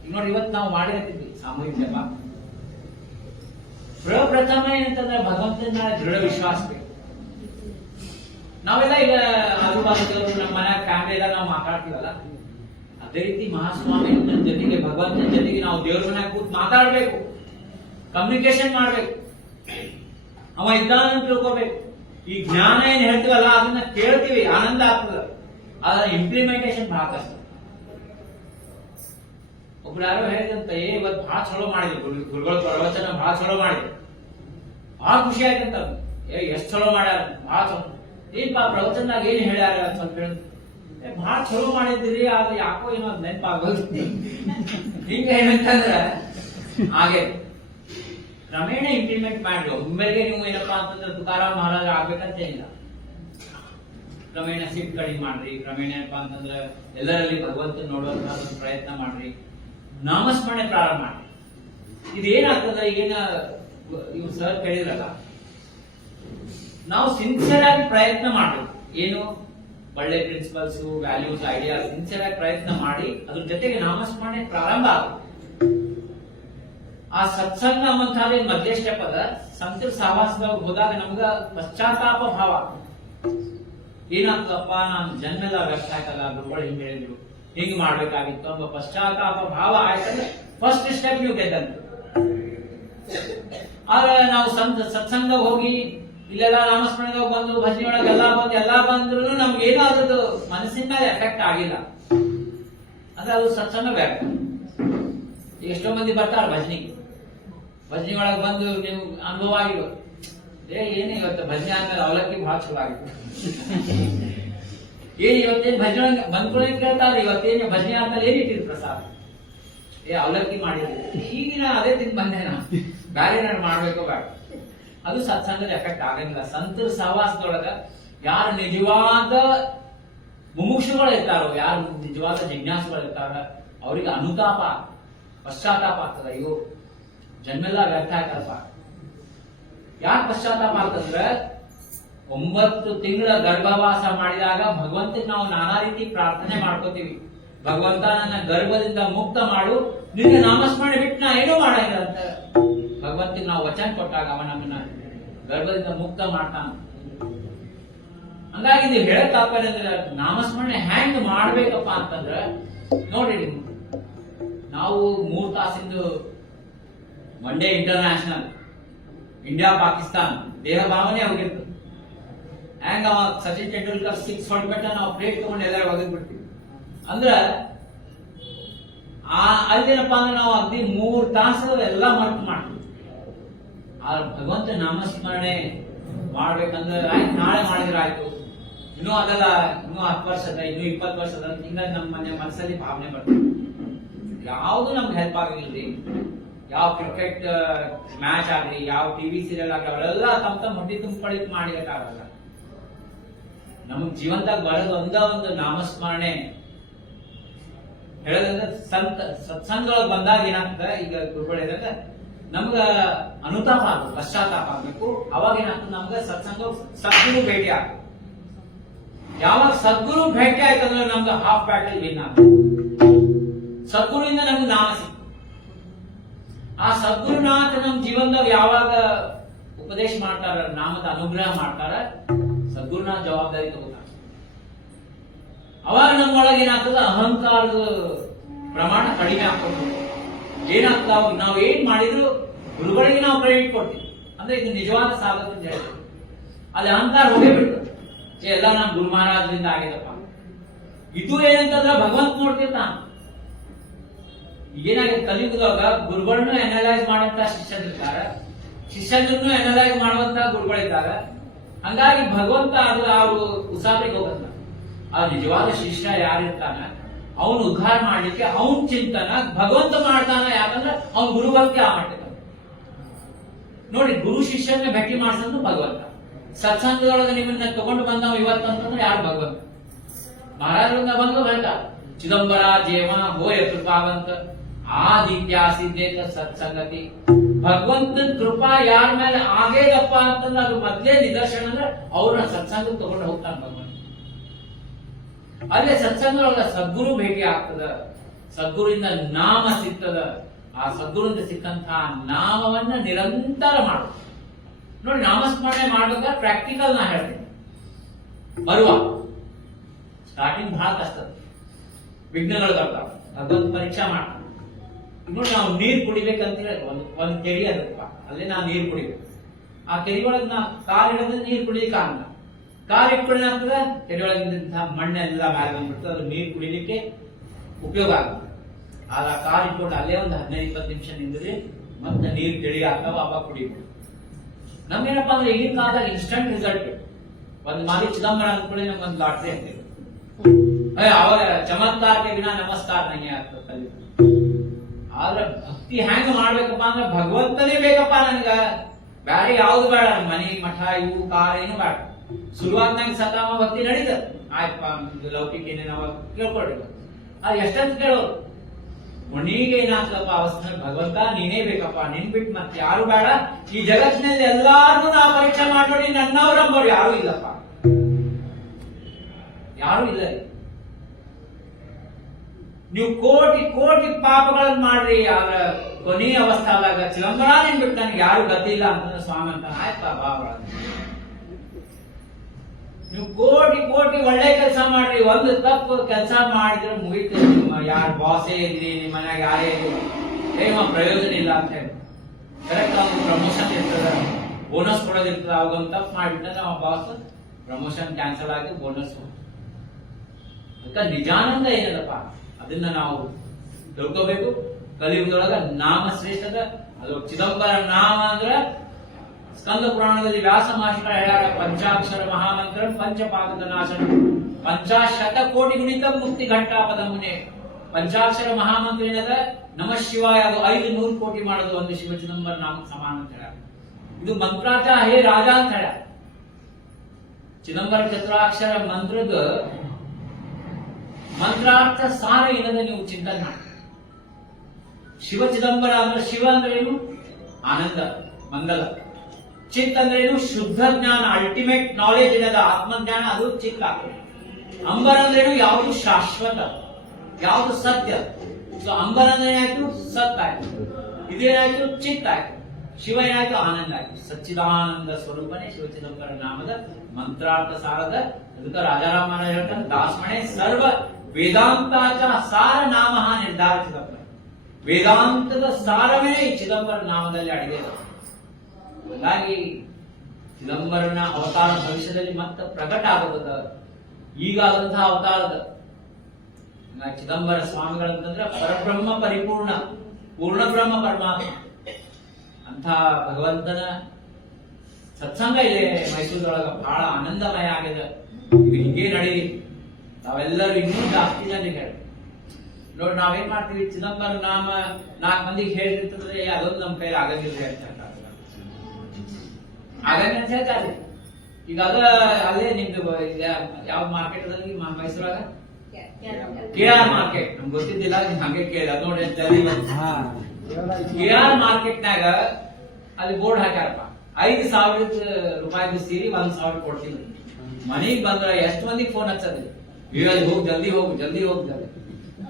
ಈಗ ನೋಡಿ, ಇವತ್ತು ನಾವು ಮಾಡಿರ್ತೀವಿ ಸಾಮೂಹಿಕ ಜಪ. ಪ್ರಪ್ರಥಮ ಏನಂತಂದ್ರೆ ಭಗವಂತನ ದೃಢ ವಿಶ್ವಾಸ ಬೇಕು. ನಾವೆಲ್ಲ ಈಗ ಆಜುಬಾಜು ನಮ್ಮ ಮನೆ ಫ್ಯಾಮಿಲಿ ಎಲ್ಲ ನಾವು ಮಾತಾಡ್ತೀವಲ್ಲ, ಅದೇ ರೀತಿ ಮಹಾಸ್ವಾಮಿ ಜೊತೆಗೆ ಭಗವಂತನ ಜೊತೆಗೆ ನಾವು ದೇವ್ರ ಮನೆಯಾಗ ಕೂತ್ ಮಾತಾಡ್ಬೇಕು, ಕಮ್ಯುನಿಕೇಶನ್ ಮಾಡ್ಬೇಕು, ಅವ ಇದ್ದಾನ ತಿಳ್ಕೋಬೇಕು. ಈ ಜ್ಞಾನ ಏನ್ ಹೇಳ್ತೀವಲ್ಲ ಅದನ್ನ ಕೇಳ್ತೀವಿ, ಆನಂದ ಆಗ್ತದ, ಅದರ ಇಂಪ್ಲಿಮೆಂಟೇಶನ್ ಬಹಳ ಕಷ್ಟ. ಒಬ್ರು ಯಾರೋ ಹೇಳಿದಂತ ಇವತ್ತು ಬಹಳ ಚಲೋ ಮಾಡಿದ್ರು ಗುರುಗಳ ಪ್ರವಚನ, ಬಹಳ ಚಲೋ ಮಾಡಿದ್ರು, ಬಹಳ ಖುಷಿ ಆಯ್ತಂತ. ಎಷ್ಟ್ ಚಲೋ ಮಾಡ್ಯಾರ, ಬಹಳ ಚಲೋ. ಏನ್ಪಾ ಪ್ರವಚನದಾಗ ಏನ್ ಹೇಳ್ಯಾರ ಅಂತ ಸ್ವಲ್ಪ ಹೇಳಿದ್ರು. ಬಹಳ ಚಲೋ ಮಾಡಿದ್ರಿ, ಆದ್ರೆ ಯಾಕೋ ಏನೋ ನೆನಪಾಗೋದು ಹಿಂಗ ಏನಂತಂದ್ರ ಹಾಗೆ ಕ್ರಮೇಣ ಇಂಪ್ಲಿಮೆಂಟ್ ಮಾಡ್ರಿ. ಒಮ್ಮೆಗೆ ನೀವು ಏನಪ್ಪಾ ಅಂತಂದ್ರೆ ತುಕಾರಾಮ್ ಮಹಾರಾಜ ಆಗ್ಬೇಕಂತ ಏನಿಲ್ಲ. ಕ್ರಮೇಣ ಸಿಟ್ ಕಡಿಮೆ ಮಾಡ್ರಿ, ಕ್ರಮೇಣ ಏನಪ್ಪಾ ಅಂತಂದ್ರೆ ಎಲ್ಲರಲ್ಲಿ ಭಗವಂತನ ನೋಡುವಂತ ಒಂದು ಪ್ರಯತ್ನ ಮಾಡ್ರಿ, ನಾಮಸ್ಮರಣೆ ಪ್ರಾರಂಭ ಮಾಡ್ರಿ. ಇದೇನಾಗ್ತದ, ಏನ ಇವ್ ಸರ್ ಕೇಳಿದ್ರಲ್ಲ, ನಾವು ಸಿನ್ಸಿಯರ್ ಆಗಿ ಪ್ರಯತ್ನ ಮಾಡ್ಬೇಕು. ಏನು ಒಳ್ಳೆ ಪ್ರಿನ್ಸಿಪಲ್ಸ್, ವ್ಯಾಲ್ಯೂಸ್, ಐಡಿಯಾಸ್ ಸಿನ್ಸಿಯರ್ ಆಗಿ ಪ್ರಯತ್ನ ಮಾಡಿ ಅದ್ರ ಜೊತೆಗೆ ನಾಮಸ್ಮರಣೆ ಪ್ರಾರಂಭ ಆಗುತ್ತೆ. ಆ ಸತ್ಸಂಗ ಅನ್ನುವಂಥದ್ದು ಮೊದಲೇ ಸ್ಟೆಪ್ ಅದ. ಸಂತರ ಸಹವಾಸದಾಗ ಹೋದಾಗ ನಮ್ಗ ಪಶ್ಚಾತ್ತಾಪ ಭಾವ ಏನಾಗ್ತದಪ್ಪ, ನಾನು ಜನ್ಮೆಲ್ಲ ವ್ಯರ್ಥ ಆಯ್ತಲ್ಲ, ಗುರುಗಳು ಹಿಂಗ್ ಹೇಳಿದ್ರು, ಹಿಂಗ್ ಮಾಡ್ಬೇಕಾಗಿತ್ತು ಅನ್ನೋ ಪಶ್ಚಾತ್ತಾಪ ಭಾವ ಆಯ್ತಂದ್ರೆ ಫಸ್ಟ್ ಸ್ಟೆಪ್ ನೀವು ಗೆದ್ದಂತ. ಆದ್ರೆ ನಾವು ಸತ್ಸಂಗ ಹೋಗಿ ಇಲ್ಲೆಲ್ಲ ನಾಮಸ್ಮರಣೆಗೆ ಬಂದು ಭಜನೆ ಒಳಗೆ ಎಲ್ಲ ಬಂದ್ರು ನಮ್ಗೆ ಏನೋ ಅದ್ರದ್ದು ಮನಸ್ಸಿನ ಮೇಲೆ ಎಫೆಕ್ಟ್ ಆಗಿಲ್ಲ ಅಂದ್ರೆ ಅದು ಸತ್ಸಂಗ ವ್ಯಾಪ್ತ. ಎಷ್ಟೋ ಮಂದಿ ಬರ್ತಾರ ಭಜನೆ ಒಳಗೆ ಬಂದು ನೀವು ಅನುಭವ ಆಗಿರೋ ಏನ್ ಇವತ್ತು ಭಜನೆ ಆದ್ಮೇಲೆ ಅವಲಕ್ಕಿ ಬಹಳ ಚಲೋ ಆಗಿತ್ತು, ಏನ್ ಇವತ್ತೇನ್ ಭಜನೆ ಒಳಗೆ ಬಂದ್ಕೊಳ್ಳಿ ಕೇಳ್ತಾರೆ, ಇವತ್ತೇನು ಭಜನೆ ಆದ್ಮೇಲೆ ಏನಿಟ್ಟಿದ್ರು ಪ್ರಸಾದ, ಅವಲಕ್ಕಿ ಮಾಡಿದ್ರು, ಈಗಿನ ಅದೇ ತಿಂದು ಬಂದೆ ನಾ, ಬ್ಯಾರೆ ನಾನು ಮಾಡ್ಬೇಕೋ ಬೇಡ. ಅದು ಸತ್ಸಂಗದ ಎಫೆಕ್ಟ್ ಆಗಂಗಿಲ್ಲ. ಸಂತರ ಸಹವಾಸದೊಳಗ ಯಾರು ನಿಜವಾದ ಮುಮುಕ್ಷುಗಳು ಇರ್ತಾರೋ, ಯಾರು ನಿಜವಾದ ಜಿಜ್ಞಾಸುಗಳು ಇರ್ತಾರ, ಅವ್ರಿಗೆ ಅನುತಾಪ ಪಶ್ಚಾತ್ತಾಪ ಆಗ್ತದ, ಅಯ್ಯೋ ಜನ್ಮೆಲ್ಲ ವ್ಯರ್ಥ ಆಯ್ತಲ್ಪ. ಯಾಕೆ ಪಶ್ಚಾತ್ತಾಪ ಆಗ್ತಂದ್ರ 9 ತಿಂಗಳ ಗರ್ಭವಾಸ ಮಾಡಿದಾಗ ಭಗವಂತಕ್ಕೆ ನಾವು ನಾನಾ ರೀತಿ ಪ್ರಾರ್ಥನೆ ಮಾಡ್ಕೋತೀವಿ. ಭಗವಂತ ನನ್ನ ಗರ್ಭದಿಂದ ಮುಕ್ತ ಮಾಡು, ನಿನ್ನ ನಾಮಸ್ಮರಣೆ ಬಿಟ್ಟು ನಾ ಏನೂ ಮಾಡಂಗಿಲ್ಲ ಅಂತ ಭಗವಂತಗೆ ನಾವು ವಚನ ಕೊಟ್ಟಾಗ ಅವ ನಮ್ಮನ್ನ ಗರ್ಭದಿಂದ ಮುಕ್ತ ಮಾಡ್ತಾನ. ಹಂಗಾಗಿ ನೀವು ಹೇಳ ತಾತ್ಪರ್ಯ ಅಂದ್ರೆ ನಾಮಸ್ಮರಣೆ ಹ್ಯಾಂಗ್ ಮಾಡ್ಬೇಕಪ್ಪ ಅಂತಂದ್ರ ನೋಡ್ರಿ, ನಾವು 3 ತಾಸಿಂದು one day international India Pakistan ದೇಹ ಭಾವನೆ ಹೋಗಿರ್ತದೆ. ಹ್ಯಾಂಗ ಸಚಿನ್ ತೆಂಡೂಲ್ಕರ್ 6 ಹೊಡ್ಬಿಟ್ಟ ನಾವು ಪ್ಲೇಟ್ ತಗೊಂಡು ಎಲ್ಲರೂ ಒಗದ್ ಬಿಡ್ತೀವಿ ಅಂದ್ರ ಅಲ್ಲೇನಪ್ಪ ಅಂದ್ರೆ ನಾವು ಅಗ್ದಿ 3 ತಾಸು ಎಲ್ಲ ಮರ್ತು ಮಾಡ್ತೀವಿ. ಆ ಭಗವಂತ ನಾಮಸ್ಮರಣೆ ಮಾಡ್ಬೇಕಂದ್ರೆ ಆಯ್ತು, ನಾಳೆ ಮಾಡಿದ್ರೆ ಆಯ್ತು, ಇನ್ನೂ ಅದಲ್ಲ, ಇನ್ನೂ 10 ವರ್ಷದ, ಇನ್ನೂ 20 ವರ್ಷದ ಹಿಂಗ ನಮ್ಮ ಮನಸ್ಸಲ್ಲಿ ಭಾವನೆ ಬರ್ತದೆ. ಯಾವುದು ನಮ್ಗೆ ಹೆಲ್ಪ್ ಆಗಿಲ್ರಿ. ಯಾವ ಕ್ರಿಕೆಟ್ ಮ್ಯಾಚ್ ಆಗ್ಲಿ, ಯಾವ ಟಿವಿ ಸೀರಿಯಲ್ ಆಗ್ಲಿ, ಅವರೆಲ್ಲ ತಮ್ಮ ಹೊಟ್ಟಿ ತುಂಬಿಕೊಳ್ಳಿಕ್ ಮಾಡಿದಕ್ಕಾಗಲ್ಲ. ನಮಗ್ ಜೀವಂತಾಗ ಬರೋದು ಒಂದು ನಾಮಸ್ಮರಣೆ ಹೇಳೋದಂದ್ರೆ ಸತ್ಸಂಗಗಳು ಬಂದಾಗ ಏನಾಗ್ತದೆ, ಈಗ ಗುರುಗಳು ಹೇಳಿದ್ರೆ ನಮ್ಗ ಅನುತಾಪ ಆಗ್ಬೇಕು, ಪಶ್ಚಾತ್ತಾಪ ಆಗ್ಬೇಕು. ಅವಾಗ ಏನಾಗ್ತದೆ, ನಮ್ಗ ಸದ್ಗುರು ಭೇಟಿ ಆಗ್ತದೆ. ಯಾವಾಗ ಸದ್ಗುರು ಭೇಟಿ ಆಯ್ತಂದ್ರೆ ನಮ್ದು ಹಾಫ್ ಬ್ಯಾಟಲ್ ವಿನ್ ಆಗ್ತದೆ. ಸದ್ಗುರುವಿಂದ ನಮ್ಗೆ ನಾಮ ಸಿಗ್ತದೆ. ಆ ಸದ್ಗುರುನಾಥ ನಮ್ ಜೀವನದಾಗ ಯಾವಾಗ ಉಪದೇಶ ಮಾಡ್ತಾರ, ನಾಮದ ಅನುಗ್ರಹ ಮಾಡ್ತಾರ, ಸದ್ಗುರುನಾಥ ಜವಾಬ್ದಾರಿ ತಗೋತಾರ. ಅವಾಗ ನಮ್ಮೊಳಗೆ ಏನಾಗ್ತದ, ಅಹಂಕಾರದ ಪ್ರಮಾಣ ಕಡಿಮೆ ಆಗ್ತದೆ. ಏನಾಗ್ತದ, ಅವಾಗ ನಾವು ಏನ್ ಮಾಡಿದ್ರು ಗುರುಗಳಿಗೆ ನಾವು ಕ್ರೆಡಿಟ್ ಕೊಡ್ತೀವಿ ಅಂದ್ರೆ ಇದು ನಿಜವಾದ ಸಾಧಕ ಅಂತ ಹೇಳ್ತೀವಿ. ಅಲ್ಲಿ ಅಹಂಕಾರ ಹೋಗೇ ಬಿಡ್ತದೆ, ಎಲ್ಲ ನಮ್ ಗುರು ಮಹಾರಾಜರಿಂದ ಆಗಿದಪ್ಪ. ಇದು ಏನಂತಂದ್ರ ಭಗವಂತ ನೋಡ್ತಿರ್ತಾನ. ಏನಾಗಿದೆ, ಕಲಿಯುಗದಾಗ ಗುರುಗಳನ್ನ ಅನಲೈಸ್ ಮಾಡುವಂತ ಶಿಷ್ಯರಿರ್ತಾರ, ಶಿಷ್ಯರನ್ನು ಅನಲೈಸ್ ಮಾಡುವಂತ ಗುರುಗಳಿದ್ದಾರೆ. ಹಂಗಾಗಿ ಭಗವಂತ ಅವರು ಉಸಾಬರಿಗೆ ಹೋಗಂತ. ಆ ನಿಜವಾದ ಶಿಷ್ಯ ಯಾರಿರ್ತಾನ ಅವನು ಉದ್ಧಾರ ಮಾಡ್ಲಿಕ್ಕೆ ಅವನ್ ಚಿಂತನ ಭಗವಂತ ಮಾಡ್ತಾನ. ಯಾಕಂದ್ರೆ ಅವನ್ ಗುರು ಭಕ್ತಿ ಆ ಮಾಡ್ತಾನ. ನೋಡಿ, ಗುರು ಶಿಷ್ಯನ ಭೇಟಿ ಮಾಡ್ಸಂದು ಭಗವಂತ. ಸತ್ಸಂಗದೊಳಗೆ ನಿಮ್ಮನ್ನ ತಗೊಂಡು ಬಂದವ ಇವತ್ತಂತಂದ್ರೆ ಯಾರು? ಭಗವಂತ. ಮಹಾರಾಜರಿಂದ ಬಂದು ಹೇಳ್ತಾ ಚಿದಂಬರ ಜೇವ ಹೋಯ ಕೃಪಾವಂತ ಆದಿತ್ಯಾಸಿದ್ದೇತ ಸತ್ಸಂಗತಿ. ಭಗವಂತನ ಕೃಪಾ ಯಾರ ಮೇಲೆ ಆಗೇದಪ್ಪ ಅಂತಂದ್ರೆ ಅದು ಮೊದ್ಲೇ ನಿದರ್ಶನ ಅಂದ್ರೆ ಅವ್ರನ್ನ ಸತ್ಸಂಗ ತಗೊಂಡು ಹೋಗ್ತಾನೆ ಭಗವಂತ. ಅಲ್ಲೇ ಸತ್ಸಂಗದೊಳಗ ಸದ್ಗುರು ಭೇಟಿ ಆಗ್ತದ, ಸದ್ಗುರುವಿಂದ ನಾಮ ಸಿಗ್ತದ. ಆ ಸದ್ಗುರುವಿಂದ ಸಿಕ್ಕಂತಹ ನಾಮವನ್ನ ನಿರಂತರ ಮಾಡು. ನೋಡಿ, ನಾಮಸ್ಮರಣೆ ಮಾಡ್ಬೇಕಾದ್ರೆ ಪ್ರಾಕ್ಟಿಕಲ್ ನಾ ಹೇಳ್ತೀನಿ. ಬರುವ ಸ್ಟಾರ್ಟಿಂಗ್ ಬಹಳ ಕಷ್ಟ, ವಿಘ್ನಗಳು ಬರ್ತಾವ, ಅದೊಂದು ಪರೀಕ್ಷೆ ಮಾಡ್ತಾವ. ನೋಡಿ ನಾವು ನೀರು ಕುಡಿಬೇಕಂತೇಳಿ ಒಂದು ಕೆರೆ ಅದಪ್ಪ, ಅಲ್ಲೇ ನಾವು ನೀರು ಕುಡಿಬೇಕು. ಆ ಕೆರೆ ಒಳಗೆ ನಾ ಕಾಲು ಹಿಡಿದ್ರೆ ನೀರು ಕುಡಿಲಿಕ್ಕೆ ಆಗಲ್ಲ. ಕಾಲು ಇಟ್ಕೊಳ್ಳಿ ಆಗ್ತದೆ, ಕೆರೆ ಒಳಗಿಂದ ಮಣ್ಣೆಲ್ಲ ಮ್ಯಾಲೆ ಬಂದ್ಬಿಡ್ತದೆ, ಅದು ನೀರು ಕುಡಿಲಿಕ್ಕೆ ಉಪಯೋಗ ಆಗುತ್ತೆ. ಆದ್ರೆ ಆ ಕಾಲು ಇಟ್ಕೊಂಡು ಅಲ್ಲೇ ಒಂದು 15-20 ನಿಮಿಷ ನಿಂದ್ರಿ ಮತ್ತೆ ನೀರು ತೆಳಿ ಆಗ್ತಾವ, ಅವಾಗ ಕುಡಿಬೇಕು. ನಮ್ಗೇನಪ್ಪ ಅಂದ್ರೆ ಈಗಿನ ಕಾಲದಾಗ ಇನ್ಸ್ಟಂಟ್ ರಿಸಲ್ಟ್. ಒಂದು ಮಾಲಿ ಚಿದಂಬರ ಅಂದ್ಕೊಳ್ಳಿ ನಮ್ಗೊಂದು ಲಾಟ್ರಿ ಅಂತೀವಿ, ಅವಾಗ ಚಮತ್ಕಾರಕ್ಕೆ ವಿನ ನಮಸ್ಕಾರ ನಂಗೆ ಆಗ್ತದೆ. ಆದ್ರೆ ಭಕ್ತಿ ಹೆಂಗ್ ಮಾಡ್ಬೇಕಪ್ಪ ಅಂದ್ರೆ ಭಗವಂತನೇ ಬೇಕಪ್ಪ ನನ್ಗ, ಬ್ಯಾರೆ ಯಾವ್ದು ಬೇಡ. ಮನಿ ಮಠ ಇವು ಕಾರ ಏನು ಬೇಡ. ಶುರುವಾತ್ ನಂಗೆ ಸತಾಮ ಭಕ್ತಿ ನಡೀತದ, ಆಯ್ತಪ್ಪ ಲೌಕಿಕ ಏನೇನು ಅವಾಗ ಕೇಳ್ಕೊಳ್ರಿ. ಅದು ಎಷ್ಟಂತ ಕೇಳೋರು, ಕೊನೆಗೆ ಏನಾಗ್ತಪ್ಪ ಅವಸ್ಥೆ, ಭಗವಂತ ನೀನೇ ಬೇಕಪ್ಪ, ನಿನ್ ಬಿಟ್ಟು ಮತ್ತೆ ಯಾರು ಬೇಡ. ಈ ಜಗತ್ತಿನಲ್ಲಿ ಎಲ್ಲಾರು ನಾ ಪರೀಕ್ಷೆ ಮಾಡಿ ನನ್ನವ್ರಂಬೋರು ಯಾರು ಇಲ್ಲಪ್ಪ, ಯಾರು ಇಲ್ಲ. ನೀವು ಕೋಟಿ ಕೋಟಿ ಪಾಪಗಳನ್ನು ಮಾಡ್ರಿ, ಆಗ ಕೊನೆಯ ಅವಸ್ಥಾದಾಗ ಚಿದಂಬರ ನಿನ್ ಬಿಟ್ಟು ನನಗೆ ಯಾರು ಗತಿ ಇಲ್ಲ ಅಂತಂದ್ರೆ ಸ್ವಾಮಿ ಅಂತ ಆಯ್ತಾ ಬಾಬಾ. ನೀವು ಕೋಟಿ ಕೋಟಿ ಒಳ್ಳೆ ಕೆಲಸ ಮಾಡ್ರಿ, ಒಂದು ತಪ್ಪು ಕೆಲಸ ಮಾಡಿದ್ರೆ ಮುಗಿತು. ನಿಮ್ಮ ಯಾರು ಬಾಸೇ ಇದ್ರಿ, ನಿಮ್ಮ ಮನ್ಯಾಗ ಯಾರೇ ಇದ್ರಿ, ಏನೋ ಪ್ರಯೋಜನ ಇಲ್ಲ ಅಂತ ಹೇಳಿ. ಕರೆಕ್ಟ್ ಅವ್ರಿಗೆ ಪ್ರಮೋಷನ್ ಇರ್ತದ, ಬೋನಸ್ ಕೊಡೋದಿರ್ತದ. ಅವಾಗೊಂದು ತಪ್ಪು ಮಾಡಿಬಿಟ್ರೆ ನಮ್ಮ ಬಾಸ್ ಪ್ರಮೋಷನ್ ಕ್ಯಾನ್ಸಲ್ ಆಗಿ ಬೋನಸ್. ಅದಕ್ಕೆ ನಿಜಾನಂದ ಏನದಪ್ಪ ಅದನ್ನ ನಾವು ತಿಳ್ಕೋಬೇಕು. ಕಲಿಯುಗದೊಳಗ ನಾಮ ಶ್ರೇಷ್ಠದ, ಅದು ಚಿದಂಬರ ನಾಮ ಅಂದ್ರೆ ಸ್ಕಂದ ಪುರಾಣದಲ್ಲಿ ವ್ಯಾಸ ಮಹರ್ಷಿಗಳು ಹೇಳ್ಯಾರ, ಪಂಚಾಕ್ಷರ ಮಹಾಮಂತ್ರ ಪಂಚಪಾದದ ನಾಶನ 50 ಕೋಟಿ ಗುಣಿತ ಮುಕ್ತಿ ಘಟ್ಟಾಪದ ಮುನೆ. ಪಂಚಾಕ್ಷರ ಮಹಾಮಂತ್ರ ಏನದ ನಮ ಶಿವಾಯ, ಅದು 500 ಕೋಟಿ ಮಾಡೋದು ಒಂದು ಶಿವ ಚಿದಂಬರ ನಾಮಕ್ಕೆ ಸಮಾನ ಅಂತ ಹೇಳ್ಯಾರ. ಇದು ಮಂತ್ರಾರ್ಥ ಹೇ ರಾಜ ಅಂತ ಹೇಳ್ಯಾರ. ಚಿದಂಬರ ಚತುರಾಕ್ಷರ ಮಂತ್ರದ ಮಂತ್ರಾರ್ಥ ಸಾರ ಏನದ ನೀವು ಚಿಂತನೆ ಮಾಡಿ. ಶಿವ ಚಿದಂಬರ ಅಂದ್ರೆ ಶಿವ ಅಂದ್ರೆ ಏನು? ಆನಂದ ಮಂಗಲ. ಚಿತ್ ಅಂದ್ರೆ ಏನು? ಶುದ್ಧ ಜ್ಞಾನ, ಅಲ್ಟಿಮೇಟ್ ನಾಲೆಜ್ ಏನದ ಆತ್ಮಜ್ಞಾನ, ಅದು ಚಿತ್ ಆಗ್ತದೆ. ಅಂಬರ ಅಂದ್ರೆ ಏನು? ಯಾವುದು ಶಾಶ್ವತ, ಯಾವುದು ಸತ್ಯ. ಸೊ ಅಂಬರ ಅಂದ್ರೆ ಏನಾಯ್ತು? ಸತ್ ಆಯ್ತು. ಇದೇನಾಯ್ತು? ಚಿತ್ ಆಯ್ತು. ಶಿವ ಏನಾಯ್ತು? ಆನಂದ ಆಯ್ತು. ಸಚ್ಚಿದಾನಂದ ಸ್ವರೂಪನೇ ಶಿವ ಚಿದಂಬರ ನಾಮದ ಮಂತ್ರಾರ್ಥ ಸಾರದ. ಅದಕ್ಕೆ ರಾಜಾರಾಮ ಹೇಳ್ತಾರೆ, ದಾಸಮಣೆ ಸರ್ವ ವೇದಾಂತಾಚ ಸಾರ ನಾಮ ನಿರ್ಧಾರ ಚಿದಂಬರ. ವೇದಾಂತದ ಸಾರವೇ ಈ ಚಿದಂಬರ ನಾಮದಲ್ಲಿ ಅಡಗಿದೆ. ಹಾಗಾಗಿ ಚಿದಂಬರನ ಅವತಾರ ಭವಿಷ್ಯದಲ್ಲಿ ಮತ್ತೆ ಪ್ರಕಟ ಆಗುತ್ತದೆ. ಈಗಾದಂತಹ ಅವತಾರದ ಚಿದಂಬರ ಸ್ವಾಮಿಗಳಂತಂದ್ರೆ ಪರಬ್ರಹ್ಮ ಪರಿಪೂರ್ಣ, ಪೂರ್ಣ ಬ್ರಹ್ಮ ಪರಮಾತ್ಮ ಅಂತ ಭಗವಂತನ ಸತ್ಸಂಗ ಇದೆ ಮೈಸೂರೊಳಗ, ಬಹಳ ಆನಂದಮಯ ಆಗಿದೆ. ಇದು ಹಿಂಗೆ ನಡೀಲಿ, ನಾವೆಲ್ಲರೂ ಇನ್ನೂ ಜಾಸ್ತಿ ಜನರಿಗೆ ಹೇಳಿ ನೋಡಿ. ನಾವೇನ್ ಮಾಡ್ತೀವಿ, ಚಿದಂಬರ ನಾಮ 4 ಮಂದಿಗೆ ಹೇಳಿರ್ತದ್ರೆ ಅದೊಂದು ನಮ್ಮ ಕೈಲಿ ಆಗಂಗಿಲ್ಲ ಅಂತ ಆಗಂಗ ಅಂತ ಹೇಳ್ತಾರೆ. ಈಗ ಅದ ಅಲ್ಲೇ ನಿಮ್ದು ಯಾವ ಮಾರ್ಕೆಟ್ ಅದಲ್ಲಿ ಮೈಸೂರಾಗ KR ಮಾರ್ಕೆಟ್, ನಮ್ಗೆ ಗೊತ್ತಿದ್ದಿಲ್ಲ, ಹಂಗೆ ಕೇಳ ನೋಡಿ. KR ಮಾರ್ಕೆಟ್ನಾಗ ಅಲ್ಲಿ ಬೋರ್ಡ್ ಹಾಕ್ಯಾರಪ್ಪ, 5,000 ರೂಪಾಯಿದು ಸೀರೆ 1,000 ಕೊಡ್ತೀನಿ. ಮನೆಗ್ ಬಂದ್ರ ಎಷ್ಟು ಮಂದಿಗೆ ಫೋನ್ ಹಚ್ಚದ್ರಿ, ಹೋಗಿ ಜಲ್ದಿ ಹೋಗು ಜಲ್ದಿ ಹೋಗ್ತಾರೆ.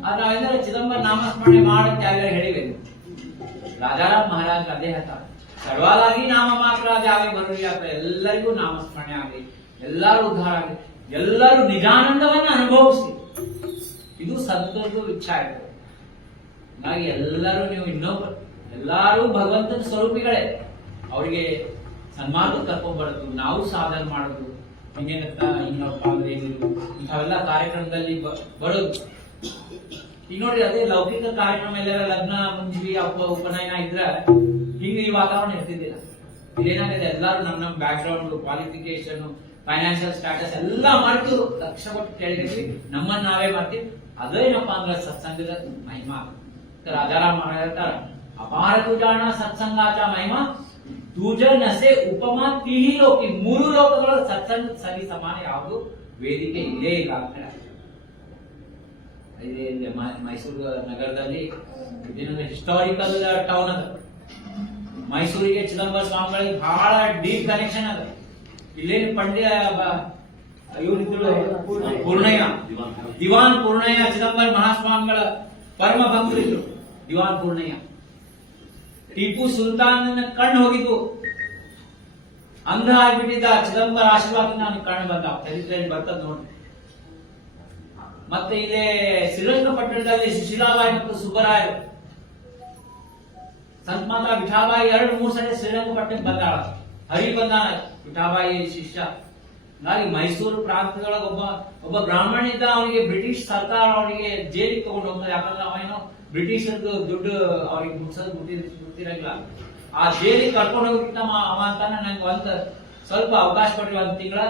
ಆದ್ರೆ ನಾವೆಂದ್ರೆ ಚಿದಂಬರ ನಾಮಸ್ಮರಣೆ ಮಾಡಂತ ಯಾರು ಹೇಳಿಬೇಕು. ರಾಜಾರಾಮ್ ಮಹಾರಾಜ್ ಅದೇ ಹೇಳ್ತಾರೆ, ಸರ್ವಾಲಾಗಿ ನಾಮ ಮಾತ್ರ ಜಾವೆ ಬರುವಿ ಅಂತ. ಎಲ್ಲರಿಗೂ ನಾಮಸ್ಮರಣೆ ಆಗಲಿ, ಎಲ್ಲರೂ ಉದ್ಧಾರ ಆಗಲಿ, ಎಲ್ಲರೂ ನಿಜಾನಂದವನ್ನ ಅನುಭವಿಸಿ. ಇದು ಸಂತೋಷದ ಇಚ್ಛಾ ಇರ್ತದೆ. ಹಾಗಾಗಿ ಎಲ್ಲರೂ ನೀವು ಇನ್ನೊಬ್ಬರು ಎಲ್ಲರೂ ಭಗವಂತನ ಸ್ವರೂಪಿಗಳೇ. ಅವರಿಗೆ ಸನ್ಮಾನ ಕರ್ಕೊಂಡ್ಬಾರದು, ನಾವು ಸಾಧನೆ ಮಾಡೋದು, ಹಿಂಗೇನತ್ತ ಇನ್ನೊಬ್ಬ ಇಂಥವೆಲ್ಲ ಕಾರ್ಯಕ್ರಮದಲ್ಲಿ ಬರೋದು. ಈಗ ನೋಡ್ರಿ, ಅದೇ ಲೌಕಿಕ ಕಾರ್ಯಕ್ರಮ ಎಲ್ಲ ಲಗ್ನ ಮುಂಜಿ ಉಪನಯನ ಇದ್ರ ಹಿಂಗ ಈ ವಾತಾವರಣ ಇರ್ತಿದ್ದಿಲ್ಲ. ಇಲ್ಲೇನಾಗಿದೆ, ಎಲ್ಲರೂ ನಮ್ಮ back ground, qualification, financial status ಎಲ್ಲ ಮಾಡ್ತು ಲಕ್ಷ ಕೊಟ್ಟು ಕೇಳಿದ್ವಿ, ನಮ್ಮನ್ನ ನಾವೇ ಮಾಡ್ತೀವಿ. ಅದೇನಪ್ಪಾ ಅಂದ್ರೆ ಸತ್ಸಂಗದ ಮಹಿಮಾ. ರಾಜಾರಾಮ್ ಹೇಳ್ತಾರ, ಅಪಾರ ತುಜಾಣ ಸತ್ಸಂಗಾಚ ಮಹಿಮಾ ತುಜ ನಸೆ ಉಪಮಾ ತೀಹಿ ಲೋಕಿ. 3 ಲೋಕದೊಳಗೆ ಸತ್ಸಂಗ ಸರಿ ಸಮಾನ ಯಾವುದು ವೇದಿಕೆ ಇಲ್ಲೇ ಇಲ್ಲ ಅಂತ ಹೇಳಿ. ಮೈಸೂರು ನಗರದಲ್ಲಿ ಇದೇನಂದ್ರೆ ಹಿಸ್ಟಾರಿಕಲ್ ಟೌನ್ ಅದ. ಮೈಸೂರಿಗೆ ಚಿದಂಬರ ಸ್ವಾಮಿಗಳಿಗೆ ಬಹಳ ಡೀಪ್ ಕನೆಕ್ಷನ್ ಅದ. ಇಲ್ಲೇನು ಪಂಡ್ಯ ಪೂರ್ಣಯ್ಯ, ದಿವಾನ್ ಪೂರ್ಣಯ್ಯ ಚಿದಂಬರ ಮಹಾಸ್ವಾಮಿಗಳ ಪರಮ ಭಕ್ತರಿದ್ರು. ದಿವಾನ್ ಪೂರ್ಣಯ್ಯ ಟಿಪ್ಪು ಸುಲ್ತಾನ್ ಕಣ್ಣು ಹೋಗಿದ್ದು. ಅಂಧ ಆಗ್ಬಿಟ್ಟಿದ್ದ ಚಿದಂಬರ ಆಶೀರ್ವಾದ ನಾನು ಕಾಣ ಬಂದ ಚರಿತ್ರೆಯಲ್ಲಿ ಬರ್ತದ ನೋಡಿ. ಮತ್ತೆ ಇಲ್ಲೇ ಶ್ರೀರಂಗಪಟ್ಟಣದಲ್ಲಿ ಸುಶೀಲಾಬಾಯಿ ಮತ್ತು ಸುಬ್ಬರಾಯರು ಸಂತ ಮಾತಾ ವಿಠಾಬಾಯಿ 2-3 ಸರಿ ಶ್ರೀರಂಗಪಟ್ಟಣಕ್ಕೆ ಬಂದಾಳ. ಹರಿ ಬಂದಾನ ವಿಠಾಬಾಯಿ ಶಿಷ್ಯ. ಹಾಗಾಗಿ ಮೈಸೂರು ಪ್ರಾಂತ್ಯದೊಳಗೆ ಒಬ್ಬ ಬ್ರಾಹ್ಮಣ ಇದ್ದ. ಅವನಿಗೆ ಬ್ರಿಟಿಷ್ ಸರ್ಕಾರ ಅವನಿಗೆ ಜೈಲಿಗೆ ತಗೊಂಡು ಹೋಗ್ತದೆ. ಯಾಕಂದ್ರೆ ಅವೇನೋ ಬ್ರಿಟಿಷರ್ದು ದುಡ್ಡು ಅವ್ರಿಗೆ ಮುಟ್ಸೋದು ಗೊತ್ತಿರಂಗಿಲ್ಲ. ಆ ಜೈಲಿಗೆ ಕರ್ಕೊಂಡು ಹೋಗ್ಬಿಟ್ಟು ಅವ ಅಂತಾನೆ ನಂಗೆ ಒಂದ್ ಸ್ವಲ್ಪ ಅವಕಾಶ ಕೊಡ್ರಿ, 1 ತಿಂಗಳ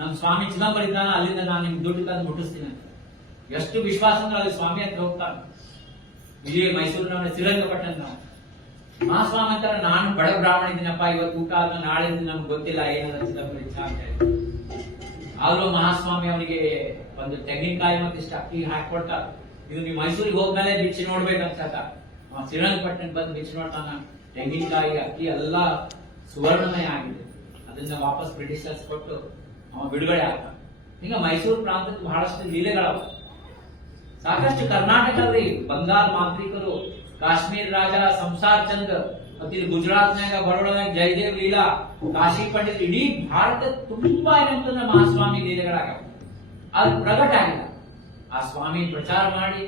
ನಮ್ ಸ್ವಾಮಿ ಚಿದಂಬರ ಇದ್ದಾನ, ಅಲ್ಲಿಂದ ನಾನು ನಿಮ್ ದುಡ್ಡು ತಂದು ಮುಟ್ಟಿಸ್ತೀನಿ ಅಂತ. ಎಷ್ಟು ವಿಶ್ವಾಸ ಅಂದ್ರೆ ಅಲ್ಲಿ ಸ್ವಾಮಿ ಹತ್ರ ಹೋಗ್ತಾನೆ. ಇದೇ ಮೈಸೂರಿನ ಶ್ರೀರಂಗಪಟ್ಟಣ ಮಹಾಸ್ವಾಮಿ ಅಂತಾರೆ, ನಾನು ಬಡ ಬ್ರಾಹ್ಮಣ ಇದ್ದೀನಪ್ಪ, ಇವತ್ತು ಊಟ ಆದ್ಮೇಲೆ ನಾಳೆ ನಮ್ಗೆ ಗೊತ್ತಿಲ್ಲ ಏನದ ಚಿದಂಬರ ಇಚ್ಛಾ ಅಂತ ಹೇಳಿ. ಆದ್ರೂ ಮಹಾಸ್ವಾಮಿ ಅವನಿಗೆ ಒಂದು ತೆಂಗಿನಕಾಯಿ ಮತ್ತೆ ಇಷ್ಟ ಅಕ್ಕಿ ಹಾಕೊಡ್ತಾರ. ಇದು ನೀವು ಮೈಸೂರಿಗೆ ಹೋದ್ಮೇಲೆ ಬಿಚ್ಚಿ ನೋಡ್ಬೇಕಂತ ಶ್ರೀರಂಗಪಟ್ಟಣಕ್ಕೆ ಬಂದು ಬಿಚ್ಚಿ ನೋಡ್ತಾನ. ತೆಂಗಿನಕಾಯಿ ಅಕ್ಕಿ ಎಲ್ಲ ಸುವರ್ಣಮಯ ಆಗಿದೆ. ಅದನ್ನ ವಾಪಸ್ ಬ್ರಿಟಿಷರ್ಸ್ ಕೊಟ್ಟು ಅವ ಬಿಡುಗಡೆ ಆಗ್ತಾನೆ. ಈಗ ಮೈಸೂರು ಪ್ರಾಂತಕ್ಕೆ ಬಹಳಷ್ಟು ಲೀಲೆಗಳವ. ಸಾಕಷ್ಟು ಕರ್ನಾಟಕದಲ್ಲಿ ಬಂಗಾಲ್ ಮಾಂತ್ರಿಕರು, ಕಾಶ್ಮೀರ್ ರಾಜ ಸಂಸಾರ್ ಚಂದ್, ಮತ್ತೆ ಗುಜರಾತ್ನಾಗ ಬರೋಡನಾಗ ಜಯದೇವ್ ಲೀಲಾ, ಕಾಶಿ ಪಂಡಿತ್, ಇಡೀ ಭಾರತ ತುಂಬಾ ಏನಂತಂದ್ರೆ ಮಹಾಸ್ವಾಮಿ ಲೀಲೆಗಳಾಗವ. ಅದು ಪ್ರಗಟ ಆಗಿಲ್ಲ. ಆ ಸ್ವಾಮಿ ಪ್ರಚಾರ ಮಾಡಿ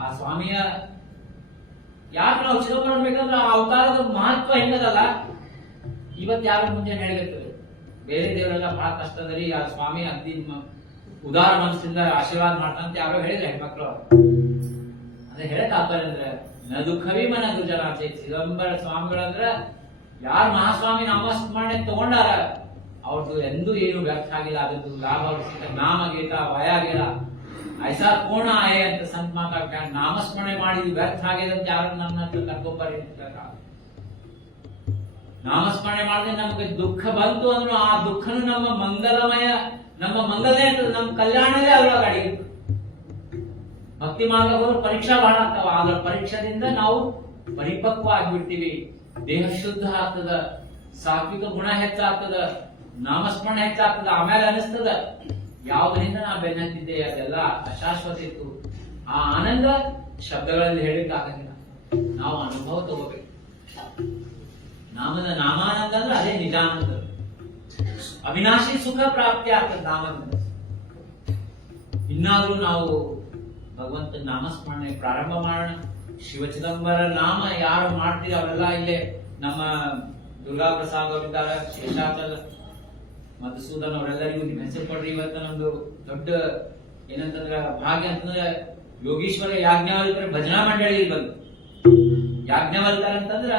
ಆ ಸ್ವಾಮಿಯ ಯಾಕೆ ನಾವು ಚಿದಂಬರ ಬೇಕಂದ್ರೆ ಆ ಅವತಾರದ ಮಹತ್ವ ಹೆಂಗದಲ್ಲ ಇವತ್ತು ಯಾರ ಮುಂದೆ ಹೇಳಿರ್ತದೆ. ಬೇರೆ ದೇವರೆಲ್ಲ ಬಹಳ ಕಷ್ಟದಲ್ಲಿ ಆ ಸ್ವಾಮಿ ಅಗ್ದಿ ಉದಾರ ಮನಸ್ಸಿಂದ ಆಶೀರ್ವಾದ ಮಾಡ್ತಂತ ಯಾರೋ ಹೇಳಿದ್ರೆ ಹೆಣ್ಮಕ್ಳು. ಅದೇ ಹೇಳಕ್ ಆಗ್ತಾರೆ ಅಂದ್ರೆ ನ ದುಃಖವೇ ಮನ ದುರ್ಜನಾಚೆ. ಚಿದಂಬರ ಸ್ವಾಮಿಗಳಂದ್ರ ಯಾರು ಮಹಾಸ್ವಾಮಿ ನಾಮಸ್ಮರಣೆ ತಗೊಂಡಾರ ಅವ್ರದ್ದು ಎಂದೂ ಏನು ವ್ಯರ್ಥ ಆಗಿಲ್ಲ. ಅದ್ರದ್ದು ಲಾಭ ಅವ್ರ ನಾಮ ಗೀತ ವಯಾಗೇರ ಐಸಾ ಕೋಣ ಆಯೆ ಅಂತ ಸಂತ ಮಾತಾಡ್ತಾರೆ. ನಾಮಸ್ಮರಣೆ ಮಾಡಿದ್ದು ವ್ಯರ್ಥ ಆಗಿದೆ ಅಂತ ಯಾರು ನನ್ನ ಹತ್ರ ಕರ್ಕೊಂಬರಿ. ನಾಮಸ್ಮರಣೆ ಮಾಡಿದ್ರೆ ನಮಗೆ ದುಃಖ ಬಂತು ಅಂದ್ರೂ ಆ ದುಃಖನು ನಮ್ಮ ಮಂಗಲಮಯ, ನಮ್ಮ ಮಂಗಲನೇ ಇರ್ತದೆ, ನಮ್ಮ ಕಲ್ಯಾಣವೇ ಅದ್ರೊಳಗೆ ಅಡಿಗೆ. ಭಕ್ತಿ ಮಾರ್ಗಗಳು ಪರೀಕ್ಷಾ ಬಹಳ ಆಗ್ತಾವ. ಆದ್ರ ಪರೀಕ್ಷದಿಂದ ನಾವು ಪರಿಪಕ್ವ ಆಗ್ಬಿಡ್ತೀವಿ. ದೇಹ ಶುದ್ಧ ಆಗ್ತದ, ಸಾತ್ವಿಕ ಗುಣ ಹೆಚ್ಚಾಗ್ತದ, ನಾಮಸ್ಮರಣೆ ಹೆಚ್ಚಾಗ್ತದ. ಆಮೇಲೆ ಅನಿಸ್ತದ ಯಾವುದರಿಂದ ನಾ ಬೆನ್ನತ್ತಿದ್ದೆ ಅದೆಲ್ಲ ಅಶಾಶ್ವತ ಇತ್ತು. ಆ ಆನಂದ ಶಬ್ದಗಳಲ್ಲಿ ಹೇಳಿಕ್ಕೆ ಆಗಂಗಿಲ್ಲ. ನಾವು ಅನುಭವ ತಗೋಬೇಕು. ನಾಮದ ನಾಮಾನಂದ ಅಂದ್ರೆ ಅದೇ ನಿಜಾನಂದ. ಅವಿನಾಶಿ ಸುಖ ಪ್ರಾಪ್ತಿ ಆಗ್ತದೆ ನಾಮದಿಂದ. ಇನ್ನಾದ್ರೂ ನಾವು ಭಗವಂತನ ನಾಮಸ್ಮರಣೆ ಪ್ರಾರಂಭ ಮಾಡೋಣ. ಶಿವಚಿದಂಬರ ನಾಮ ಯಾರು ಮಾಡ್ತೀರ ಅವರೆಲ್ಲ ಇಲ್ಲೇ ನಮ್ಮ ದುರ್ಗಾ ಪ್ರಸಾದ್ ಅವರಿದ್ದಾರೆ, ಶೇಷಾಚಲ ಮಧುಸೂದನ್ ಅವರೆಲ್ಲರಿಗೂ ನಿಮ್ಮ ಹೆಸರು ಕೊಡ್ರಿ. ಇವತ್ತು ನಮ್ದು ದೊಡ್ಡ ಏನಂತಂದ್ರ ಭಾಗ್ಯ ಅಂತಂದ್ರೆ ಯೋಗೀಶ್ವರ ಯಾಜ್ಞವಲ್ಕರ ಭಜನಾ ಮಂಡಳಿ ಬಂದು. ಯಾಜ್ಞವಲ್ಕರ ಅಂತಂದ್ರ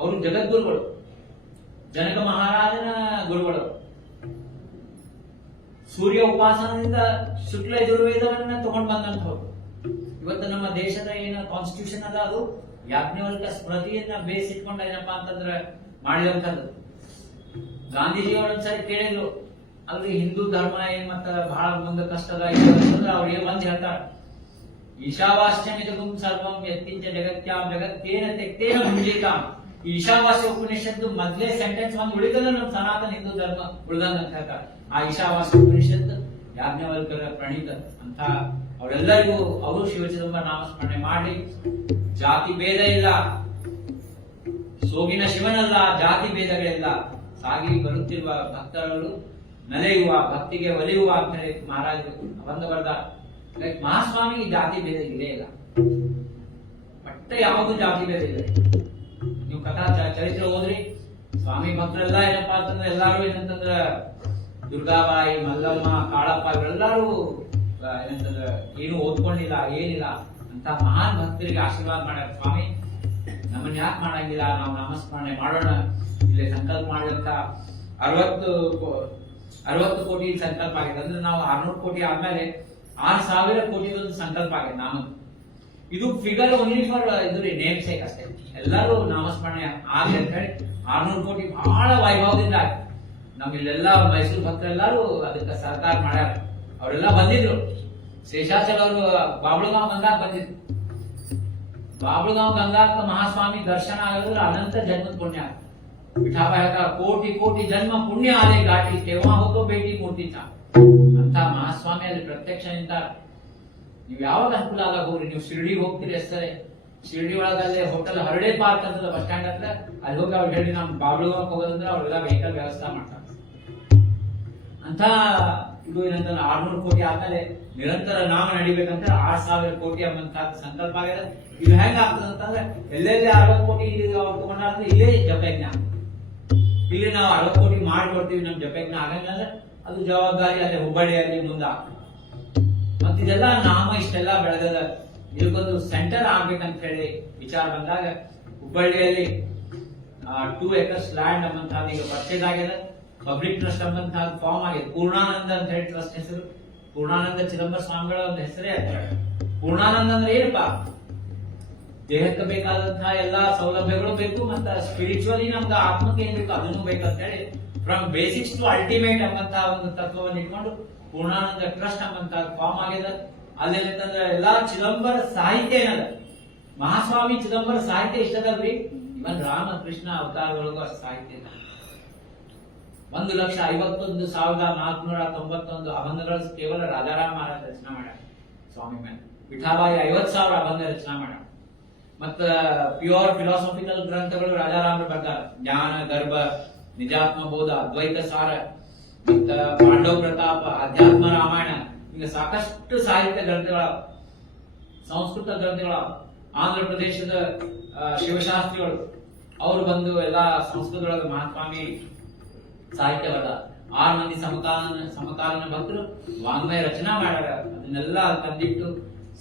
ಅವರು ಜಗದ್ಗುರುಗಳು, ಜನಕ ಮಹಾರಾಜನ ಗುರುಗಳು. ಸೂರ್ಯ ಉಪಾಸನದಿಂದ ಶುಕ್ಲ ಯಜುರ್ವೇದವನ್ನ ತಗೊಂಡ್ ಬಂದಂಥವ್ರು. ಇವತ್ತು ನಮ್ಮ ದೇಶದ ಏನು ಕಾನ್ಸ್ಟಿಟ್ಯೂಷನ್ ಅದ ಅದು ಯಾಜ್ಞವಲ್ಕ ಸ್ಮೃತಿಯನ್ನ ಬೇಸ್ ಇಟ್ಕೊಂಡ ಏನಪ್ಪಾ ಅಂತಂದ್ರೆ ಮಾಡಿದಂಥದ್ದು. ಗಾಂಧೀಜಿಯವರು ಒಂದ್ಸರಿ ಕೇಳಿದ್ರು, ಅಲ್ರಿ ಹಿಂದೂ ಧರ್ಮ ಏನ್ ಮತ್ತ ಬಹಳ ಮುಂದೆ ಕಷ್ಟದ ಅಂತಂದ್ರೆ ಅವ್ರಿಗೆ ಒಂದ್ ಹೇಳ್ತಾರ, ಈಶಾವಾಸ್ಯಮಿದಗುಂ ಸರ್ವಂ ಯತ್ಕಿಂಚ ಜಗತ್ಯಾಂ ಜಗತ್ತೇನ ತೆಕ್ತೇನ ಭುಂಜಿತಾಂ. ಈಶಾವಾಸ್ಯ ಉಪನಿಷತ್ತು ಮೊದಲೇ ಸೆಂಟೆನ್ಸ್ ಒಂದು ಉಳಿದಲ್ಲ ನಮ್ಮ ಸನಾತನ ಹಿಂದೂ ಧರ್ಮ ಉಳಿದಂಗ ಅಂತ ಹೇಳ್ತಾರೆ. ಆ ಈಶಾವಾಸ್ಯ ಉಪನಿಷತ್ತು ಯಾಜ್ಞವಲ್ಕರ ಪ್ರಣೀತ ಅಂತ. ಅವರೆಲ್ಲರಿಗೂ ಅವರು ಶಿವಚಿದಂಬರ ನಾಮಸ್ಮರಣೆ ಮಾಡಿ, ಜಾತಿ ಭೇದ ಇಲ್ಲ, ಸೋಗಿನ ಶಿವನಲ್ಲ, ಜಾತಿ ಭೇದಗಳಿಲ್ಲ, ಸಾಗಿ ಬರುತ್ತಿರುವ ಭಕ್ತರು ನಲೆಯುವ ಭಕ್ತಿಗೆ ಒಲಿಯುವ ಅಂತ ಹೇಳಿ ಮಹಾರಾಜರು ಬಂದ ಬರ್ದ. ಲೈಕ್ ಮಹಾಸ್ವಾಮಿಗೆ ಜಾತಿ ಭೇದ ಇಲ್ಲೇ ಇಲ್ಲ, ಬಟ್ ಯಾವುದು ಜಾತಿ ಭೇದ ಇಲ್ಲ. ನೀವು ಕಥಾ ಚರಿತ್ರೆ ಹೋದ್ರಿ, ಸ್ವಾಮಿ ಭಕ್ತರೆಲ್ಲ ಏನಪ್ಪಾ ಅಂತಂದ್ರೆ ಎಲ್ಲಾರು ಏನಂತಂದ್ರ ದುರ್ಗಾಬಾಯಿ, ಮಲ್ಲಮ್ಮ, ಕಾಳಪ್ಪ ಇವರೆಲ್ಲರೂ ಏನಂತಂದ್ರ ಏನು ಓದ್ಕೊಂಡಿಲ್ಲ, ಏನಿಲ್ಲ ಅಂತ ಮಹಾನ್ ಭಕ್ತರಿಗೆ ಆಶೀರ್ವಾದ ಮಾಡ್ಯಾರ. ಸ್ವಾಮಿ ನಮ್ಮನ್ನ ಯಾಕೆ ಮಾಡಂಗಿಲ್ಲ, ನಾವು ನಾಮಸ್ಮರಣೆ ಮಾಡೋಣ. ಇಲ್ಲಿ ಸಂಕಲ್ಪ ಮಾಡ್ಲಂತ 60 ಕೋಟಿ ಸಂಕಲ್ಪ ಆಗಿದೆ. ಅಂದ್ರೆ ನಾವು 600 ಕೋಟಿ ಆದ್ಮೇಲೆ 6000 ಕೋಟಿ ಒಂದು ಸಂಕಲ್ಪ ಆಗಿದೆ ನಾಮದ್ದು. ಇದು ಫಿಗರ್ ಓನ್ಲಿ ಫಾರ್ ಇದು ರೀ, ನೇಮ್ ಸೇಕ್ ಅಷ್ಟೇ. ಎಲ್ಲರೂ ನಾಮಸ್ಮರಣೆ ಆಗ್ಲಿ ಅಂತ ಹೇಳಿ 600 ಕೋಟಿ ಬಹಳ ವೈಭವದಿಂದ ಆಯ್ತು. ನಮ್ಮಿಲ್ಲೆಲ್ಲ ಮೈಸೂರು ಭಕ್ತರೆಲ್ಲರೂ ಅದಕ್ಕೆ ಸರ್ಕಾರ ಮಾಡ್ಯಾರ. ಅವರೆಲ್ಲ ಬಂದಿದ್ರು. ಶೇಷಾಚಲ ಅವರು ಬಾಬಳಗಾಂವ್ ಗಂಗಾಕ್ ಬಂದಿದ್ರು. ಬಾಬಳಗಾಂವ್ ಗಂಗಾಕ್ ಮಹಾಸ್ವಾಮಿ ದರ್ಶನ ಆಗಿದ್ರೆ ಅನಂತ ಜನ್ಮದ ಪುಣ್ಯ. ವಿಠಾಬ ಹೇಳ್ತಾರ, ಕೋಟಿ ಕೋಟಿ ಜನ್ಮ ಪುಣ್ಯ ಆಲೆ ಘಾಟಿ ಕೇವಾ ಹೋತೋ ಭೇಟಿ ಮೂರ್ತಿ ಚಾ ಅಂತ ಮಹಾಸ್ವಾಮಿ ಅಲ್ಲಿ ಪ್ರತ್ಯಕ್ಷ ನಿಂತಾರ. ನೀವು ಯಾವಾಗ ಅನುಕೂಲ ಆದಾಗ ಹೋಗ್ರಿ. ನೀವು ಶಿರ್ಡಿಗೆ ಹೋಗ್ತೀರಿ ಎಷ್ಟೇ, ಶಿರ್ಡಿ ಒಳಗಲ್ಲಿ ಹೋಟೆಲ್ ಹರಡೆ ಪಾರ್ಕ್ ಅಂತ ಬಸ್ ಸ್ಟ್ಯಾಂಡ್ ಹತ್ರ, ಅಲ್ಲಿ ಹೋಗಿ ಅವ್ರು ಹೇಳಿ ನಮ್ ಬಾಬ್ಳುಗಾಕ್ ಹೋಗೋದಂದ್ರೆ ಅವ್ರಿಗೆಲ್ಲ ವೆಹಿಕಲ್ ವ್ಯವಸ್ಥೆ ಮಾಡ್ತಾರೆ. ಅಂತ ಇದು ಏನಂತ 600 ಕೋಟಿ ಆದ್ಮೇಲೆ ನಿರಂತರ ನಾಮ ನಡಿಬೇಕಂತ 6,000 ಕೋಟಿ ಎಂಬಂತ ಸಂಕಲ್ಪ ಆಗಿದೆ. ಇದು ಹೆಂಗ ಆಗ್ತದೆ ಅಂತಂದ್ರೆ ಎಲ್ಲೆಲ್ಲಿ 60 ಕೋಟಿ ತಗೊಂಡ್ರೆ ಇಲ್ಲೇ ಜಪಯಜ್ಞ, ಇಲ್ಲಿ ನಾವು 60 ಕೋಟಿ ಮಾಡ್ಕೊಡ್ತೀವಿ, ನಮ್ ಯಜ್ಞ ಆಗಂಗಿಲ್ಲ ಅಂದ್ರೆ ಅದು ಜವಾಬ್ದಾರಿ ಅಲ್ಲಿ ಹುಬ್ಬಳ್ಳಿಯಲ್ಲಿ ಮುಂದೆ ಆಗ್ತದೆ. ಮತ್ತ ಇದೆಲ್ಲ ನಾಮ ಇಷ್ಟೆಲ್ಲ ಬೆಳೆದ ಇದಕ್ಕೊಂದು ಸೆಂಟರ್ ಆಗ್ಬೇಕಂತ ಹೇಳಿ ವಿಚಾರ ಬಂದಾಗ ಹುಬ್ಬಳ್ಳಿಯಲ್ಲಿ 2 acres ಲ್ಯಾಂಡ್ ಎಂಬಂತ ಈಗ ಪರ್ಚೇಸ್ ಆಗಿದೆ. ಪಬ್ಲಿಕ್ ಟ್ರಸ್ಟ್ ಎಂಬಂತ ಫಾರ್ಮ್ ಆಗಿದೆ. ಪೂರ್ಣಾನಂದ ಅಂತ ಹೇಳಿ ಟ್ರಸ್ಟ್ ಹೆಸರು. ಪೂರ್ಣಾನಂದ ಚಿದಂಬರ ಸ್ವಾಮಿಗಳ ಒಂದು ಹೆಸರೇ ಅದ. ಪೂರ್ಣಾನಂದ ಅಂದ್ರೆ ಏನಪ್ಪಾ, ದೇಹಕ್ಕೆ ಬೇಕಾದಂತಹ ಎಲ್ಲಾ ಸೌಲಭ್ಯಗಳು ಬೇಕು, ಮತ್ತೆ ಸ್ಪಿರಿಚುವಲಿ ನಮ್ಗೆ ಆತ್ಮಕ್ಕೆ ಏನ್ ಬೇಕು ಅದನ್ನು ಬೇಕಂತ ಹೇಳಿ ಫ್ರಮ್ ಬೇಸಿಕ್ಸ್ ಟು ಅಲ್ಟಿಮೇಟ್ ಎಂಬಂತಹ ಒಂದು ತತ್ವವನ್ನು ಇಟ್ಕೊಂಡು ಪೂರ್ಣಾನಂದ ಟ್ರಸ್ಟ್ ಎಂಬಂತ ಫಾರ್ಮ್ ಆಗಿದೆ. ಅಲ್ಲೇನಂತಂದ್ರೆ ಎಲ್ಲಾ ಚಿದಂಬರ ಸಾಹಿತ್ಯ ಏನದ, ಮಹಾಸ್ವಾಮಿ ಚಿದಂಬರ ಸಾಹಿತ್ಯ ಇಷ್ಟದಲ್ರಿ. ಇವನ್ ರಾಮಕೃಷ್ಣ ಅವತಾರಗಳಿಗೂ ಅಷ್ಟು ಸಾಹಿತ್ಯ ಇದೆ. 1,51,491 ಅಭಂಗಗಳು ಕೇವಲ ರಾಜಾರಾಮ್ ಮಹಾರಾಜ್ ರಚನಾ ಮಾಡ್ಯಾರ. ಸ್ವಾಮಿ ಮೇಲೆ ವಿಠಾಬಾಯಿ 50,000 ಅಭಂಗ ರಚನಾ ಮಾಡ್ಯಾರ. ಮತ್ತ ಪ್ಯೂರ್ ಫಿಲಾಸಫಿಕಲ್ ಗ್ರಂಥಗಳು ರಾಜಾರಾಮ್ ಬರ್ತಾರ. ಜ್ಞಾನ ಗರ್ಭ, ನಿಜಾತ್ಮ ಬೋಧ, ಅದ್ವೈತ ಸಾರ, ಮತ್ತ ಪಾಂಡವ ಪ್ರತಾಪ, ಅಧ್ಯಾತ್ಮ ರಾಮಾಯಣ, ಈಗ ಸಾಕಷ್ಟು ಸಾಹಿತ್ಯ ಗ್ರಂಥಗಳ, ಸಂಸ್ಕೃತ ಗ್ರಂಥಗಳ. ಆಂಧ್ರ ಪ್ರದೇಶದ ಶಿವಶಾಸ್ತ್ರಿಗಳು ಅವರು ಬಂದು ಎಲ್ಲಾ ಸಂಸ್ಕೃತದೊಳಗೆ ಮಹಾಸ್ವಾಮಿ ಸಾಹಿತ್ಯ ಬದ 6 ಮಂದಿ ಸಮಕಾಲೀನ ಭಕ್ತರು ವಾಂಗ್ಮಯ ರಚನಾ ಮಾಡ್ಯಾರ. ಅದನ್ನೆಲ್ಲ ತಂದಿಟ್ಟು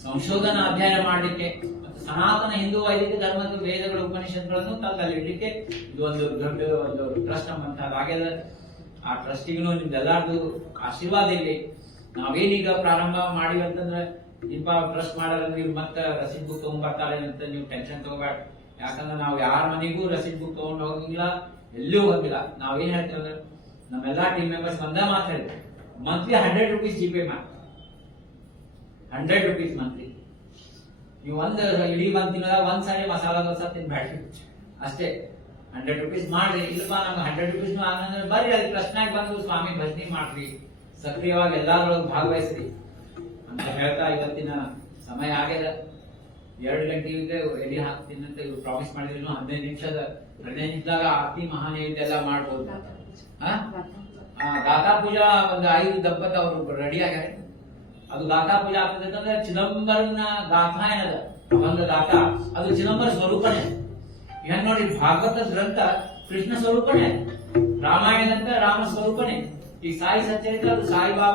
ಸಂಶೋಧನಾ ಅಧ್ಯಯನ ಮಾಡಲಿಕ್ಕೆ ಮತ್ತು ಸನಾತನ ಹಿಂದೂ ವೈದಿಕ ಧರ್ಮದ ವೇದಗಳ ಉಪನಿಷತ್ಗಳನ್ನು ತಂದಲ್ಲಿ ಇಡ್ಲಿಕ್ಕೆ ಇದು ಒಂದು ದೊಡ್ಡ ಒಂದು ಟ್ರಸ್ಟ್ ನಮ್ಮಂತಾಗಿದೆ. ಆ ಟ್ರಸ್ಟಿಗೂ ನಿಮ್ದೆಲ್ಲಾರ್ದು ಆಶೀರ್ವಾದ ಇಲ್ಲಿ. ನಾವೇನೀಗ ಪ್ರಾರಂಭ ಮಾಡಿವಿ ಅಂತಂದ್ರೆ ಇಂಪ ಟ್ರಸ್ಟ್ ಮಾಡಾರಂದ್ರೆ ಇವ್ರು ಮತ್ತೆ ರಸೀದ್ ಬುಕ್ ತಗೊಂಡ್ ಬರ್ತಾರೆ ಅಂತ ನೀವು ಟೆನ್ಷನ್ ತಗೋಬೇಡ. ಯಾಕಂದ್ರೆ ನಾವು ಯಾರ ಮನೆಗೂ ರಸೀದ್ ಬುಕ್ ತಗೊಂಡು ಹೋಗಿಲ್ಲ, ಎಲ್ಲೂ ಹೋಗಿಲ್ಲ. ನಾವೇನ್ ಹೇಳ್ತೀವಿ ಅಂದ್ರೆ ನಮ್ಮೆಲ್ಲಾ ಟೀಮ್ ಮೆಂಬರ್ಸ್ ಒಂದೇ ಮಾತು ಹೇಳ್ತೀವಿ, ಮಂತ್ಲಿ 100 rupees ಜಿಪೇ ಮಾಡಿ, 100 rupees ಮಂತ್ಲಿ. ನೀವು ಇಡೀ ಮಂತಿನ ಒಂದ್ಸಾರಿ ಮಸಾಲಾ ದೋಸೆ ತಿನ್ಬೇಡ್ರಿ, ಅಷ್ಟೇ 100 rupees ಮಾಡ್ರಿ. ಇಲ್ಲಪ್ಪ ನಮ್ಗೆ 100 rupees ಆಗಂದ್ರೆ ಬರ್ರಿ, ಅಲ್ಲಿ ಪ್ರಶ್ನೆಗೆ ಬಂದು ಸ್ವಾಮಿ ಭಜನೆ ಮಾಡ್ರಿ, ಸಕ್ರಿಯವಾಗಿ ಎಲ್ಲಾದ್ರೊಳಗೆ ಭಾಗವಹಿಸ್ರಿ ಅಂತ ಹೇಳ್ತಾ ಇವತ್ತಿನ ಸಮಯ ಆಗ್ಯದ. 2 ಗಂಟೆಗೆ ಎಲ್ಲಿ ಹಾಕ್ತೀನಿ ಅಂತ ಇವ್ರು ಪ್ರಾಮಿಸ್ ಮಾಡಿದ್ರು. 15 ನಿಮಿಷದಾಗ ಆರತಿ ಮಹಾನೈವೇದ್ಯ ಎಲ್ಲ ಮಾಡ್ಬೋದು. ಗಾಥಾ ಪೂಜಾ ಒಂದು 5 ದಂಪತಿ ಅವರು ರೆಡಿ ಆಗ್ಯಾರ. ಅದು ಗಾಥಾ ಪೂಜಾ ಆಗ್ತದೆ ಅಂದ್ರೆ ಚಿದಂಬರನ ಗಾಥಾ ಏನದ ಒಂದು ಗಾಥಾ, ಅದು ಚಿದಂಬರ ಸ್ವರೂಪನೇ. ಏನ್ ನೋಡಿ, ಭಾಗವತ ಗ್ರಂಥ ಕೃಷ್ಣ ಸ್ವರೂಪನೇ, ರಾಮಾಯಣ ಅಂತ ರಾಮ ಸ್ವರೂಪನೇ. ಈ ಸಾಯಿ ಸಚ್ಚರಿತ್ರ ಅದು ಸಾಯಿ ಬಾಬಾ